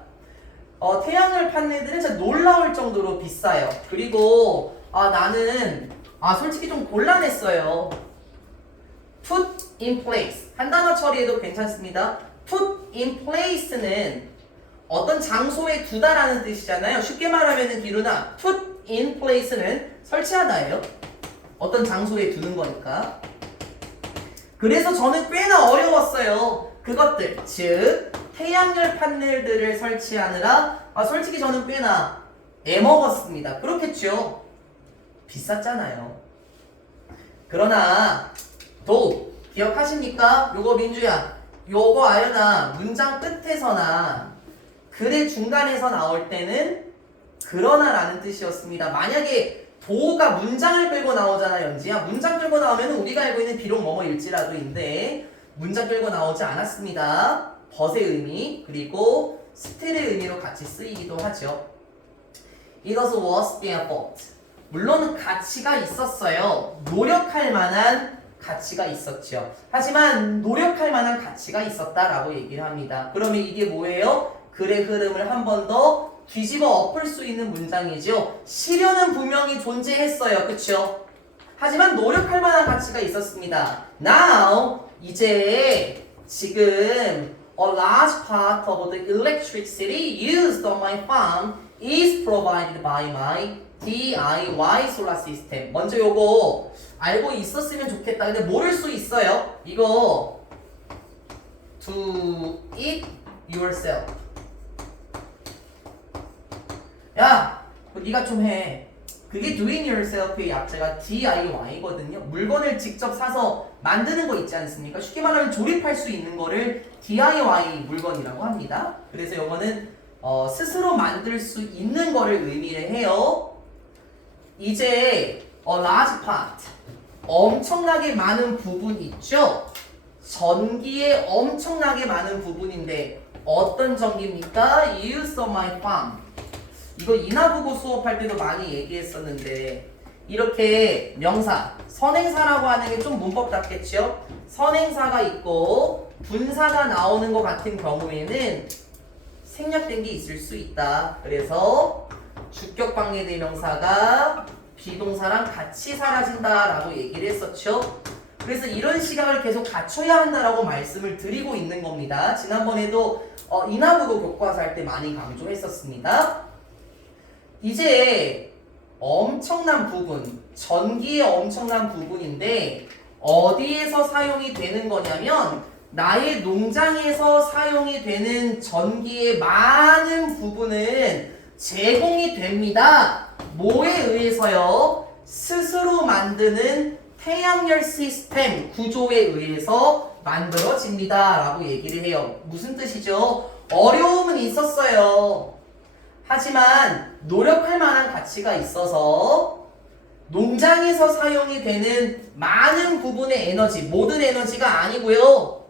태양열 판넬들은 진짜 놀라울 정도로 비싸요. 그리고 나는 솔직히 좀 곤란했어요. put in place 한 단어 처리해도 괜찮습니다. put in place는 어떤 장소에 두다라는 뜻이잖아요. 쉽게 말하면은 기루나 put in place는 설치하다예요. 어떤 장소에 두는 거니까. 그래서 저는 꽤나 어려웠어요. 그것들 즉 태양열 판넬들을 설치하느라 솔직히 저는 꽤나 애먹었습니다. 그렇겠죠. 비쌌잖아요. 그러나 기억하십니까? 요거 민주야, 요거 아연아, 문장 끝에서나 글의 중간에서 나올 때는 그러나 라는 뜻이었습니다. 만약에 도가 문장을 끌고 나오잖아, 연지야. 문장 끌고 나오면 우리가 알고 있는 비록 뭐뭐일지라도인데 문장 끌고 나오지 않았습니다. 벗의 의미 그리고 스틸의 의미로 같이 쓰이기도 하죠. It was worth the effort. 물론 가치가 있었어요. 노력할 만한 가치가 있었죠. 하지만 노력할 만한 가치가 있었다라고 얘기를 합니다. 그러면 이게 뭐예요? 글의 흐름을 한 번 더 뒤집어 엎을 수 있는 문장이죠. 시련은 분명히 존재했어요. 그쵸? 하지만 노력할 만한 가치가 있었습니다. Now 이제 지금 a large part of the electricity used on my farm is provided by my DIY solar system. 먼저 요거 알고 있었으면 좋겠다. 근데 모를 수 있어요. 이거 do it yourself. 야, 네가 좀 해. 그게 doing yourself의 약자가 DIY거든요. 물건을 직접 사서 만드는 거 있지 않습니까? 쉽게 말하면 조립할 수 있는 거를 DIY 물건이라고 합니다. 그래서 이거는 스스로 만들 수 있는 거를 의미를 해요. 이제 a large part 엄청나게 많은 부분 있죠? 전기에 엄청나게 많은 부분인데 어떤 전기입니까? Use of my farm. 이거 인하부고 수업할 때도 많이 얘기했었는데 이렇게 명사, 선행사라고 하는 게 좀 문법답겠죠? 선행사가 있고 분사가 나오는 것 같은 경우에는 생략된 게 있을 수 있다. 그래서 주격관계대명사가 비동사랑 같이 사라진다라고 얘기를 했었죠. 그래서 이런 시각을 계속 갖춰야 한다라고 말씀을 드리고 있는 겁니다. 지난번에도 인하부고 교과서 할 때 많이 강조했었습니다. 이제 엄청난 부분, 전기의 엄청난 부분인데 어디에서 사용이 되는 거냐면 나의 농장에서 사용이 되는 전기의 많은 부분은 제공이 됩니다. 뭐에 의해서요? 스스로 만드는 태양열 시스템 구조에 의해서 만들어집니다. 라고 얘기를 해요. 무슨 뜻이죠? 어려움은 있었어요. 하지만 노력할 만한 가치가 있어서 농장에서 사용이 되는 많은 부분의 에너지, 모든 에너지가 아니고요.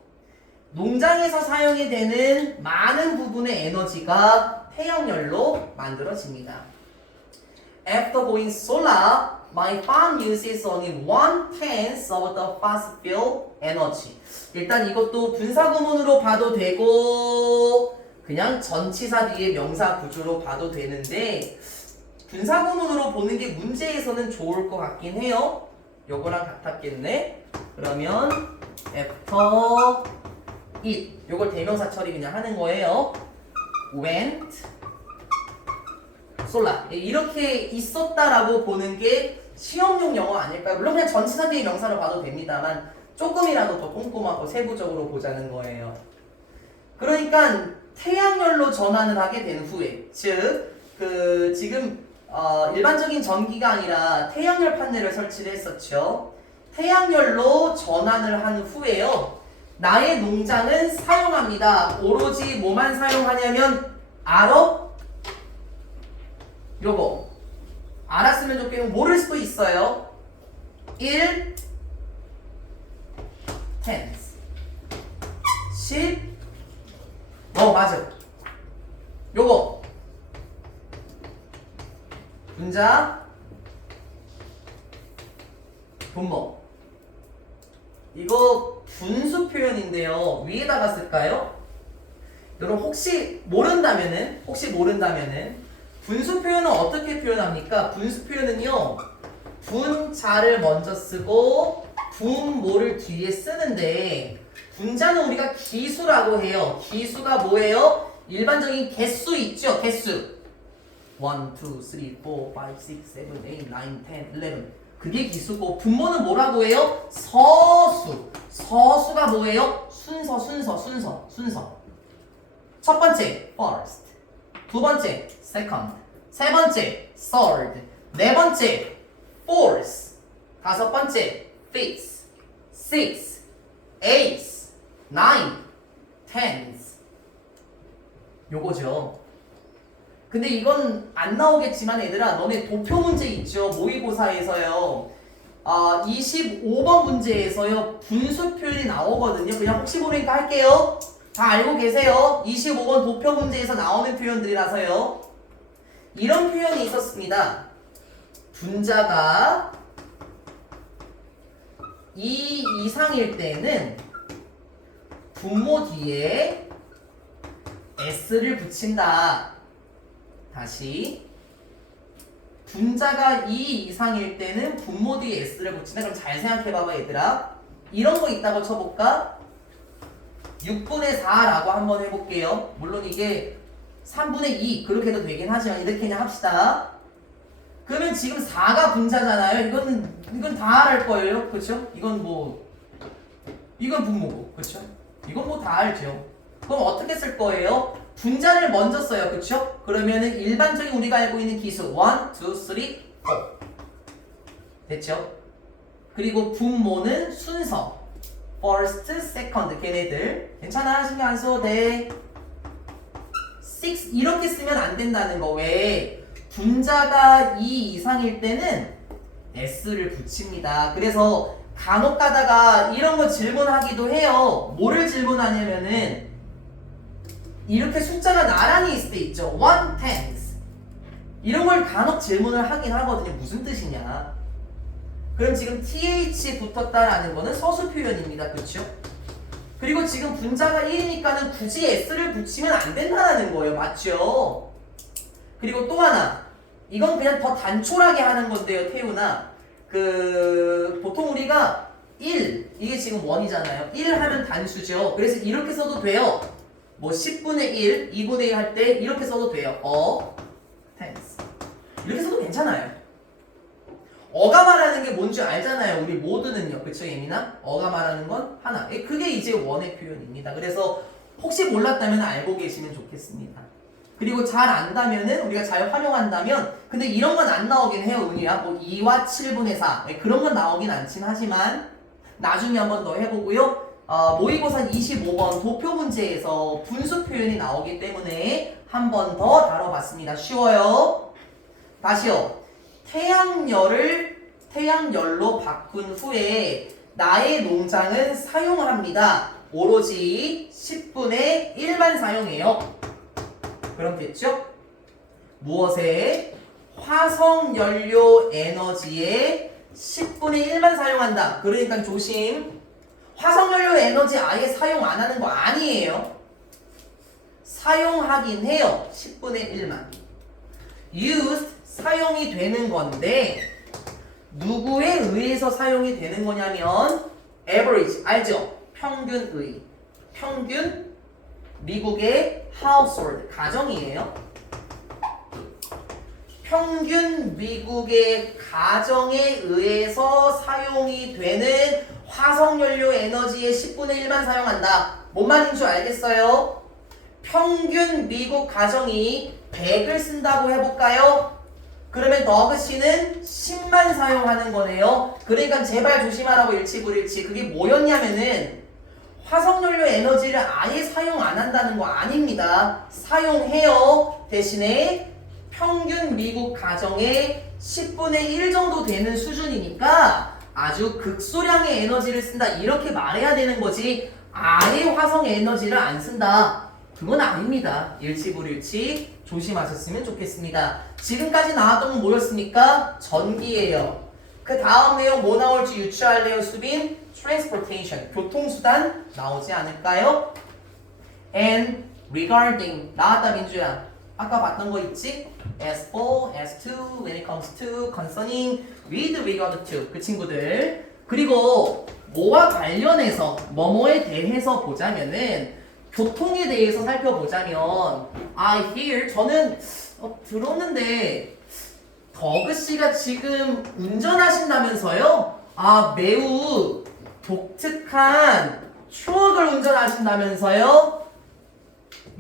농장에서 사용이 되는 많은 부분의 에너지가 태양열로 만들어집니다. After going solar, my farm uses only 1/10 of the fossil fuel energy. 일단 이것도 분사구문으로 봐도 되고 그냥 전치사 뒤에 명사 구조로 봐도 되는데 분사구문으로 보는 게 문제에서는 좋을 것 같긴 해요. 요거랑 같았겠네. 그러면 after it 요걸 대명사 처리 그냥 하는 거예요. went solar 이렇게 있었다라고 보는 게 시험용 영어 아닐까요? 물론 그냥 전치사 뒤에 명사로 봐도 됩니다만 조금이라도 더 꼼꼼하고 세부적으로 보자는 거예요. 그러니까 태양열로 전환을 하게 된 후에 즉 지금 일반적인 전기가 아니라 태양열 판넬을 설치를 했었죠. 태양열로 전환을 한 후에요. 나의 농장은 사용합니다. 오로지 뭐만 사용하냐면 알아? 요거 알았으면 좋겠고 모를 수도 있어요. 1 tens 10 맞아. 요거 분자 분모. 이거 분수 표현인데요. 위에다가 쓸까요? 여러분 혹시 모른다면은 분수 표현은 어떻게 표현합니까? 분수 표현은요. 분자를 먼저 쓰고 분모를 뒤에 쓰는데 분자는 우리가 기수라고 해요. 기수가 뭐예요? 일반적인 개수 있죠? 개수 1, 2, 3, 4, 5, 6, 7, 8, 9, 10, 11 그게 기수고 분모는 뭐라고 해요? 서수. 서수가 뭐예요? 순서. 첫 번째 first, 두 번째 second, 세 번째 third, 네 번째 fourth, 다섯 번째 fifth, sixth, eighth, ninth, tenth. 요거죠. 근데 이건 안 나오겠지만 얘들아 너네 도표 문제 있죠? 모의고사에서요. 25번 문제에서요. 분수 표현이 나오거든요. 그냥 혹시 모르니까 할게요. 다 알고 계세요. 25번 도표 문제에서 나오는 표현들이라서요. 이런 표현이 있었습니다. 분자가 2 이상일 때는 분모 뒤에 s를 붙인다. 다시 분자가 2 이상일 때는 분모 뒤에 s를 붙인다. 그럼 잘 생각해봐봐 얘들아. 이런 거 있다고 쳐볼까? 6분의 4라고 한번 해볼게요. 물론 이게 3분의 2 그렇게 해도 되긴 하지만 이렇게 그냥 합시다. 그러면 지금 4가 분자잖아요. 이건 다 알 거예요. 그쵸? 이건 분모고. 그쵸? 이건 뭐 다 알죠. 그럼 어떻게 쓸 거예요? 분자를 먼저 써요. 그쵸? 그러면은 일반적인 우리가 알고 있는 기수 1, 2, 3, 4 됐죠? 그리고 분모는 순서 first, second 걔네들 괜찮아? 신경 안 써도 돼. 6 이렇게 쓰면 안 된다는 거. 왜? 분자가 2 이상일 때는 s를 붙입니다. 그래서 간혹 가다가 이런 거 질문하기도 해요. 뭐를 질문하냐면은 이렇게 숫자가 나란히 있을 때 있죠. 1 tenth 이런 걸 간혹 질문을 하긴 하거든요. 무슨 뜻이냐. 그럼 지금 th 붙었다라는 거는 서수 표현입니다. 그렇죠? 그리고 지금 분자가 1이니까는 굳이 s를 붙이면 안 된다는 거예요. 맞죠? 그리고 또 하나 이건 그냥 더 단촐하게 하는 건데요. 태우나 보통 우리가 1 이게 지금 1이잖아요. 1 하면 단수죠. 그래서 이렇게 써도 돼요. 뭐 10분의 1, 2분의 1 할 때 이렇게 써도 돼요. tenth 이렇게 써도 괜찮아요. 어가 말하는 게 뭔지 알잖아요. 우리 모두는요. 그쵸 예민아? 어가 말하는 건 하나. 그게 이제 원의 표현입니다. 그래서 혹시 몰랐다면 알고 계시면 좋겠습니다. 그리고 잘 안다면은 우리가 잘 활용한다면 근데 이런 건 안 나오긴 해요. 은유야. 뭐 2와 7분의 4 그런 건 나오긴 않긴 하지만 나중에 한번 더 해보고요. 모의고사 25번 도표 문제에서 분수 표현이 나오기 때문에 한 번 더 다뤄봤습니다. 쉬워요. 다시요. 태양열로 바꾼 후에 나의 농장은 사용을 합니다. 오로지 10분의 1만 사용해요. 그럼 됐죠? 무엇에? 화석연료 에너지의 10분의 1만 사용한다. 그러니까 조심. 화석연료 에너지 아예 사용 안 하는 거 아니에요. 사용하긴 해요. 10분의 1만. used 사용이 되는 건데 누구에 의해서 사용이 되는 거냐면 average 알죠? 평균의 평균 미국의 household 가정이에요. 평균 미국의 가정에 의해서 사용이 되는 화석연료 에너지의 10분의 1만 사용한다. 뭔 말인 줄 알겠어요? 평균 미국 가정이 100을 쓴다고 해볼까요? 그러면 더그씨는 10만 사용하는 거네요. 그러니까 제발 조심하라고 일치불일치. 그게 뭐였냐면은 화석연료 에너지를 아예 사용 안 한다는 거 아닙니다. 사용해요. 대신에 평균 미국 가정의 10분의 1 정도 되는 수준이니까 아주 극소량의 에너지를 쓴다 이렇게 말해야 되는 거지 아예 화성 에너지를 안 쓴다 그건 아닙니다. 일치불일치 조심하셨으면 좋겠습니다. 지금까지 나왔던 건 뭐였습니까? 전기예요. 그 다음 내용 뭐 나올지 유추할래요 수빈? transportation 교통수단 나오지 않을까요? and regarding 나왔다 민주야. 아까 봤던 거 있지? as4, as2, when it comes to, concerning, with regard to 그 친구들 그리고 뭐와 관련해서 뭐뭐에 대해서 보자면은 교통에 대해서 살펴보자면 I hear 저는 들었는데 더그씨가 지금 운전하신다면서요? 아 매우 독특한 추억을 운전하신다면서요?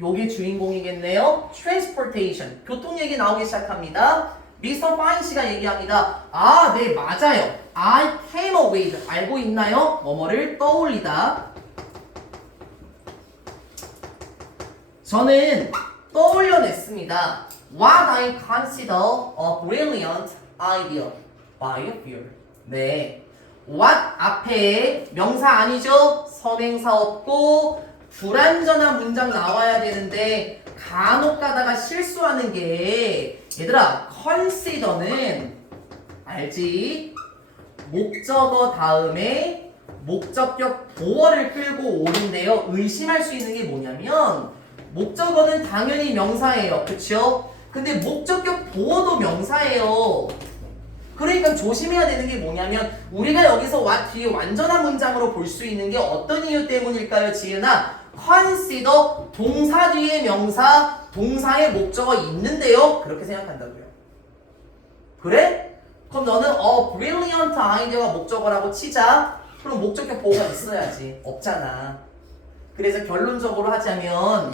요게 주인공이겠네요. transportation 교통 얘기 나오기 시작합니다. 미스터 파인 씨가 얘기합니다. 아, 네, 맞아요. I came up with 알고 있나요? 뭐뭐를 떠올리다. 저는 떠올려냈습니다. What I consider a brilliant idea. biofuel. 네. What 앞에 명사 아니죠? 선행사 없고 불완전한 문장 나와야 되는데 간혹 가다가 실수하는 게 얘들아 consider는 알지? 목적어 다음에 목적격 보어를 끌고 오는데요. 의심할 수 있는 게 뭐냐면 목적어는 당연히 명사예요. 그쵸? 근데 목적격 보어도 명사예요. 그러니까 조심해야 되는 게 뭐냐면 우리가 여기서 what 뒤에 완전한 문장으로 볼 수 있는 게 어떤 이유 때문일까요? 지은아 consider 동사 뒤에 명사 동사의 목적어 있는데요. 그렇게 생각한다고요. 그래? 그럼 너는 brilliant idea가 목적어라고 치자. 그럼 목적격 보호가 있어야지. 없잖아. 그래서 결론적으로 하자면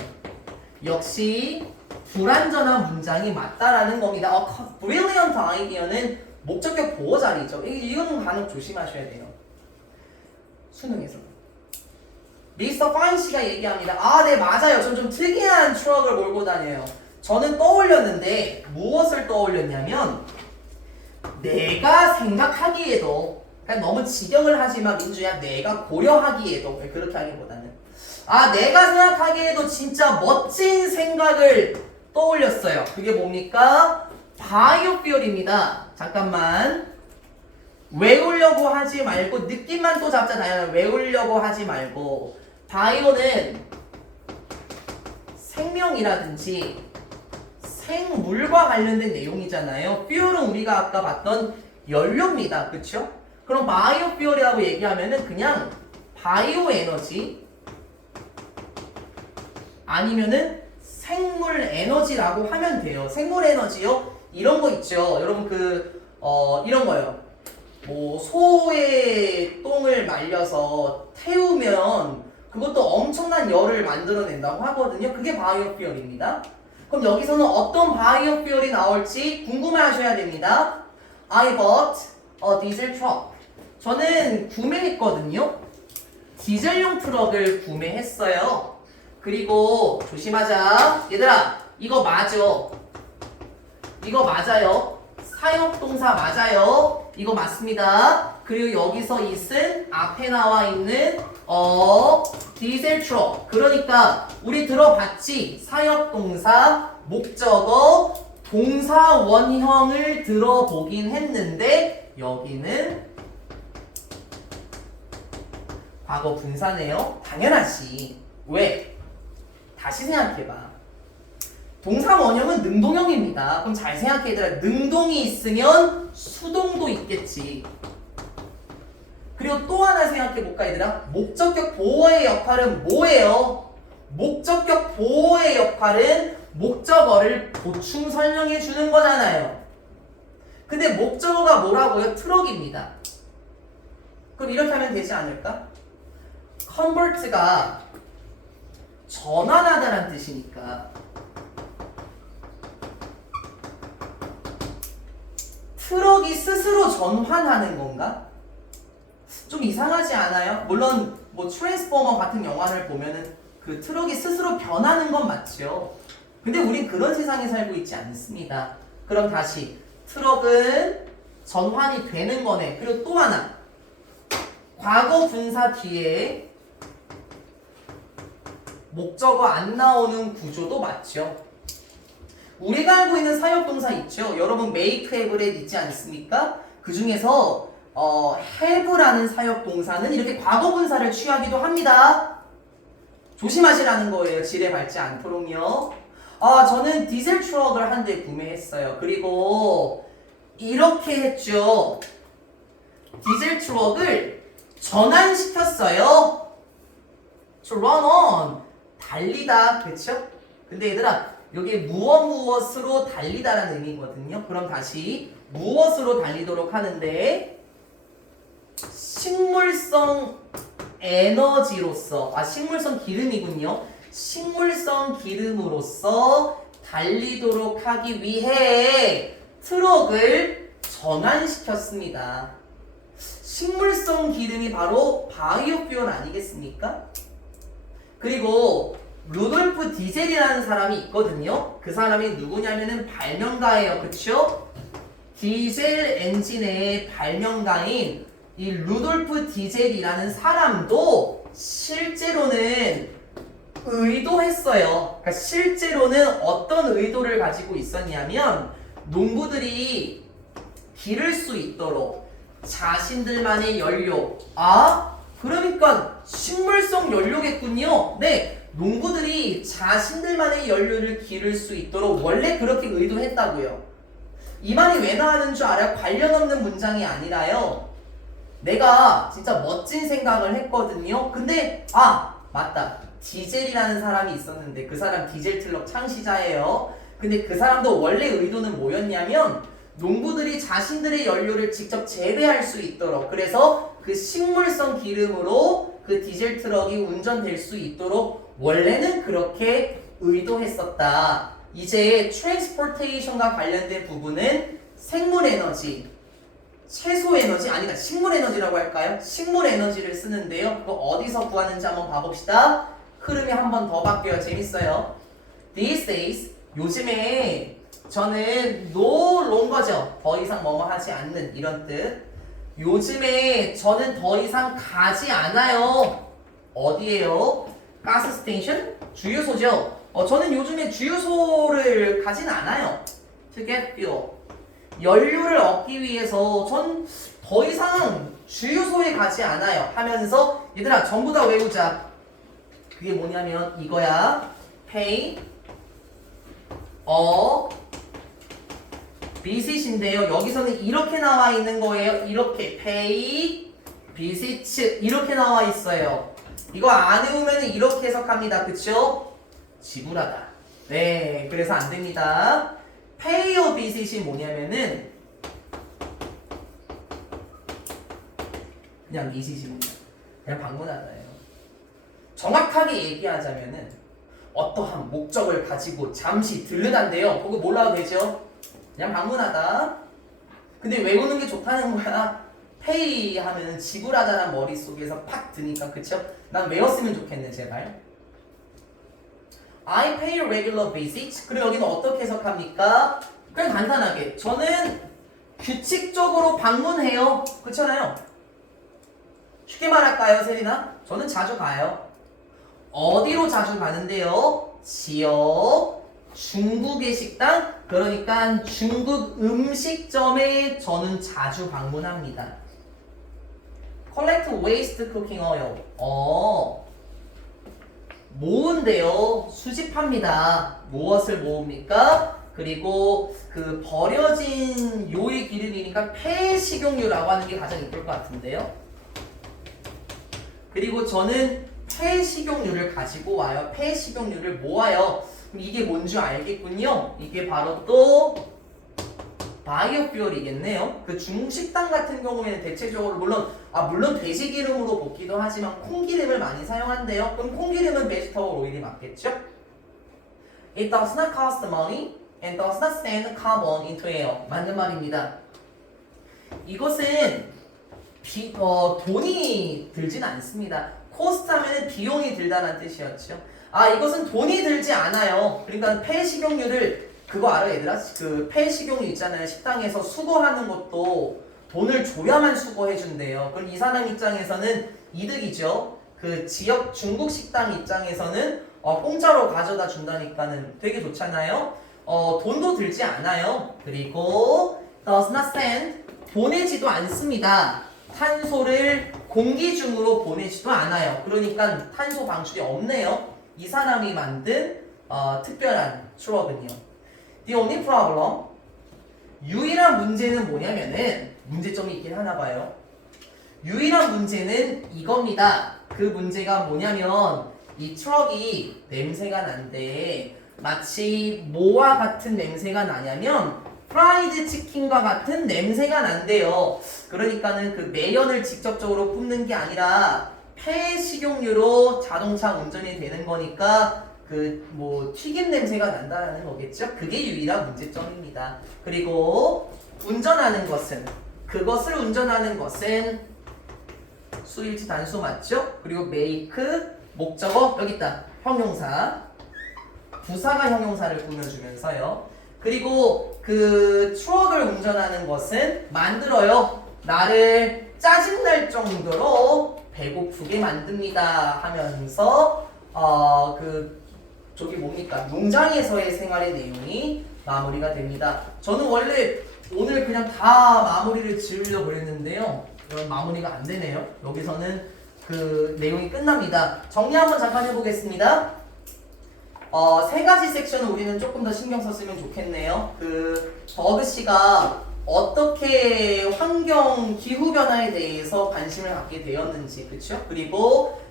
역시 불완전한 문장이 맞다라는 겁니다. brilliant idea는 목적격 보호 자리죠. 이거는 간혹 조심하셔야 돼요. 수능에서. 미스터 파인 씨가 얘기합니다. 아, 네, 맞아요. 전 좀 특이한 추억을 몰고 다녀요. 저는 떠올렸는데 무엇을 떠올렸냐면 내가 생각하기에도 그러니까 너무 직역을 하지 마 민주야. 내가 고려하기에도 그렇게 하기보다는 내가 생각하기에도 진짜 멋진 생각을 떠올렸어요. 그게 뭡니까? 바이오퓨얼입니다. 잠깐만. 외우려고 하지 말고 느낌만 또 잡잖아요. 외우려고 하지 말고 바이오는 생명이라든지 생물과 관련된 내용이잖아요. 퓨얼은 우리가 아까 봤던 연료입니다. 그쵸? 그럼 바이오퓨얼이라고 얘기하면은 그냥 바이오 에너지 아니면은 생물 에너지라고 하면 돼요. 생물 에너지요? 이런 거 있죠. 여러분 이런 거요. 뭐 소의 똥을 말려서 태우면 그것도 엄청난 열을 만들어낸다고 하거든요. 그게 바이오퓨얼입니다. 그럼 여기서는 어떤 바이오퓨얼이 나올지 궁금해하셔야 됩니다. I bought a diesel truck. 저는 구매했거든요. 디젤용 트럭을 구매했어요. 그리고 조심하자. 얘들아, 이거 맞아. 이거 맞아요. 사역동사 맞아요. 이거 맞습니다. 그리고 여기서 it은 앞에 나와 있는 디젤 트럭. 그러니까 우리 들어봤지? 사역동사, 목적어, 동사 원형을 들어보긴 했는데 여기는 과거 분사네요. 당연하지. 왜? 다시 생각해봐. 동사 원형은 능동형입니다. 그럼 잘 생각해 얘들아. 능동이 있으면 수동도 있겠지. 그리고 또 하나 생각해 볼까 얘들아. 목적격 보호의 역할은 뭐예요? 목적격 보호의 역할은 목적어를 보충 설명해 주는 거잖아요. 근데 목적어가 뭐라고요? 트럭입니다. 그럼 이렇게 하면 되지 않을까? convert가 전환하다란 뜻이니까 트럭이 스스로 전환하는 건가? 좀 이상하지 않아요? 물론 뭐 트랜스포머 같은 영화를 보면은 그 트럭이 스스로 변하는 건 맞죠. 근데 우린 그런 세상에 살고 있지 않습니다. 그럼 다시 트럭은 전환이 되는 거네. 그리고 또 하나 과거 분사 뒤에 목적어 안 나오는 구조도 맞죠. 우리가 알고 있는 사역동사 있죠. 여러분 make, have, read 있지 않습니까? 그 중에서 have라는 사역동사는 이렇게 과거 분사를 취하기도 합니다. 조심하시라는 거예요. 지뢰 밟지 않도록요. 저는 디젤 트럭을 한 대 구매했어요. 그리고 이렇게 했죠. 디젤 트럭을 전환시켰어요. to run on. 달리다. 그쵸? 근데 얘들아, 여기 무엇으로 달리다라는 의미거든요. 그럼 다시 무엇으로 달리도록 하는데 식물성 에너지로서 식물성 기름이군요. 식물성 기름으로서 달리도록 하기 위해 트럭을 전환시켰습니다. 식물성 기름이 바로 바이오퓨얼 아니겠습니까? 그리고 루돌프 디젤이라는 사람이 있거든요. 그 사람이 누구냐면은 발명가예요. 그쵸? 디젤 엔진의 발명가인 이 루돌프 디젤이라는 사람도 실제로는 의도했어요. 그러니까 실제로는 어떤 의도를 가지고 있었냐면 농부들이 기를 수 있도록 자신들만의 연료 그러니까 식물성 연료겠군요. 네, 농부들이 자신들만의 연료를 기를 수 있도록 원래 그렇게 의도했다고요. 이 말이 왜 나오는 줄 알아요? 관련 없는 문장이 아니라요. 내가 진짜 멋진 생각을 했거든요. 근데 맞다. 디젤이라는 사람이 있었는데 그 사람 디젤 트럭 창시자예요. 근데 그 사람도 원래 의도는 뭐였냐면 농부들이 자신들의 연료를 직접 재배할 수 있도록, 그래서 그 식물성 기름으로 그 디젤 트럭이 운전될 수 있도록 원래는 그렇게 의도했었다. 이제 트랜스포테이션과 관련된 부분은 생물 에너지, 채소 에너지, 식물 에너지라고 할까요? 식물 에너지를 쓰는데요. 그거 어디서 구하는지 한번 봐봅시다. 흐름이 한 번 더 바뀌어요. 재밌어요. These days, 요즘에 저는 no longer죠. 더 이상 뭐뭐 하지 않는 이런 뜻. 요즘에 저는 더 이상 가지 않아요. 어디에요? 가스 스테이션? 주유소죠. 저는 요즘에 주유소를 가진 않아요. To get fuel. 연료를 얻기 위해서 전 더 이상 주유소에 가지 않아요. 하면서 얘들아 전부 다 외우자. 그게 뭐냐면 이거야. Pay a visit인데요. 여기서는 이렇게 나와 있는 거예요. 이렇게 pay visit 이렇게 나와 있어요. 이거 안 외우면 이렇게 해석합니다. 그쵸? 지불하다. 네, 그래서 안 됩니다. pay a visit이 뭐냐면은 그냥 visit이 뭐냐? 그냥 방문하다예요. 정확하게 얘기하자면은 어떠한 목적을 가지고 잠시 들르다인데요. 그거 몰라도 되죠? 그냥 방문하다. 근데 외우는 게 좋다는 거야. pay 하면은 지불하다란 머릿속에서 팍 드니까. 그쵸? 난 외웠으면 좋겠네 제발. I pay regular visits. 그리고 여기는 어떻게 해석합니까? 그냥 간단하게 저는 규칙적으로 방문해요. 그렇잖아요. 쉽게 말할까요, 세리나? 저는 자주 가요. 어디로 자주 가는데요? 지역, 중국의 식당, 그러니까 중국 음식점에 저는 자주 방문합니다. Collect waste cooking oil. 모은대요. 수집합니다. 무엇을 모읍니까? 그리고 그 버려진 요의 기름이니까 폐식용유라고 하는 게 가장 이쁠 것 같은데요. 그리고 저는 폐식용유를 가지고 와요. 폐식용유를 모아요. 그럼 이게 뭔지 알겠군요. 이게 바로 또 바이오퓨얼이겠네요. 그 중국 식당 같은 경우에는 대체적으로 물론 돼지 기름으로 볶기도 하지만 콩기름을 많이 사용한대요. 그럼 콩기름은 베지터블 오일이 맞겠죠? It does not cost money and does not send carbon into air. 맞는 말입니다. 이것은 돈이 들진 않습니다. 코스트 하면 비용이 들다는 뜻이었죠. 이것은 돈이 들지 않아요. 그러니까 폐식용유를 그거 알아 얘들아? 그 폐식용유 있잖아요. 식당에서 수거하는 것도 돈을 줘야만 수거해준대요. 그럼 이 사람 입장에서는 이득이죠. 그 지역 중국 식당 입장에서는 공짜로 가져다 준다니까는 되게 좋잖아요. 돈도 들지 않아요. 그리고 does not send, 보내지도 않습니다. 탄소를 공기 중으로 보내지도 않아요. 그러니까 탄소 방출이 없네요. 이 사람이 만든 특별한 추억은요. The only problem, 유일한 문제는 뭐냐면은 문제점이 있긴 하나 봐요. 유일한 문제는 이겁니다. 그 문제가 뭐냐면 이 트럭이 냄새가 난데 마치 뭐와 같은 냄새가 나냐면 프라이드 치킨과 같은 냄새가 난대요. 그러니까는 그 매연을 직접적으로 뿜는 게 아니라 폐 식용유로 자동차 운전이 되는 거니까 그 뭐 튀김 냄새가 난다는 거겠죠. 그게 유일한 문제점입니다. 그리고 운전하는 것은, 그것을 운전하는 것은 수일치 단수 맞죠? 그리고 make 목적어 여기 있다. 형용사. 부사가 형용사를 꾸며주면서요. 그리고 그 트럭을 운전하는 것은 만들어요. 나를 짜증날 정도로 배고프게 만듭니다 하면서 저기 뭡니까? 농장에서의 생활의 내용이 마무리가 됩니다. 저는 원래 오늘 그냥 다 마무리를 지으려고 그랬는데요. 마무리가 안 되네요. 여기서는 그 내용이 끝납니다. 정리 한번 잠깐 해보겠습니다. 세 가지 섹션을 우리는 조금 더 신경 썼으면 좋겠네요. 그 버그씨가 어떻게 환경 기후 변화에 대해서 관심을 갖게 되었는지, 그렇죠? 그리고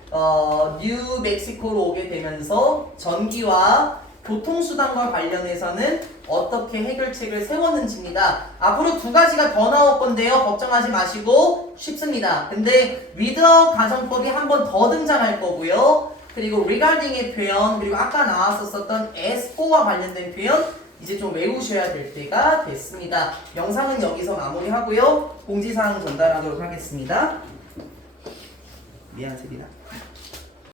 뉴멕시코로 오게 되면서 전기와 교통수단과 관련해서는 어떻게 해결책을 세웠는지입니다. 앞으로 두 가지가 더 나올 건데요. 걱정하지 마시고 쉽습니다. 근데 with와 가정법이 한 번 더 등장할 거고요. 그리고 regarding의 표현, 그리고 아까 나왔었던 as4와 관련된 표현 이제 좀 외우셔야 될 때가 됐습니다. 영상은 여기서 마무리하고요. 공지사항 전달하도록 하겠습니다. 미안합니다.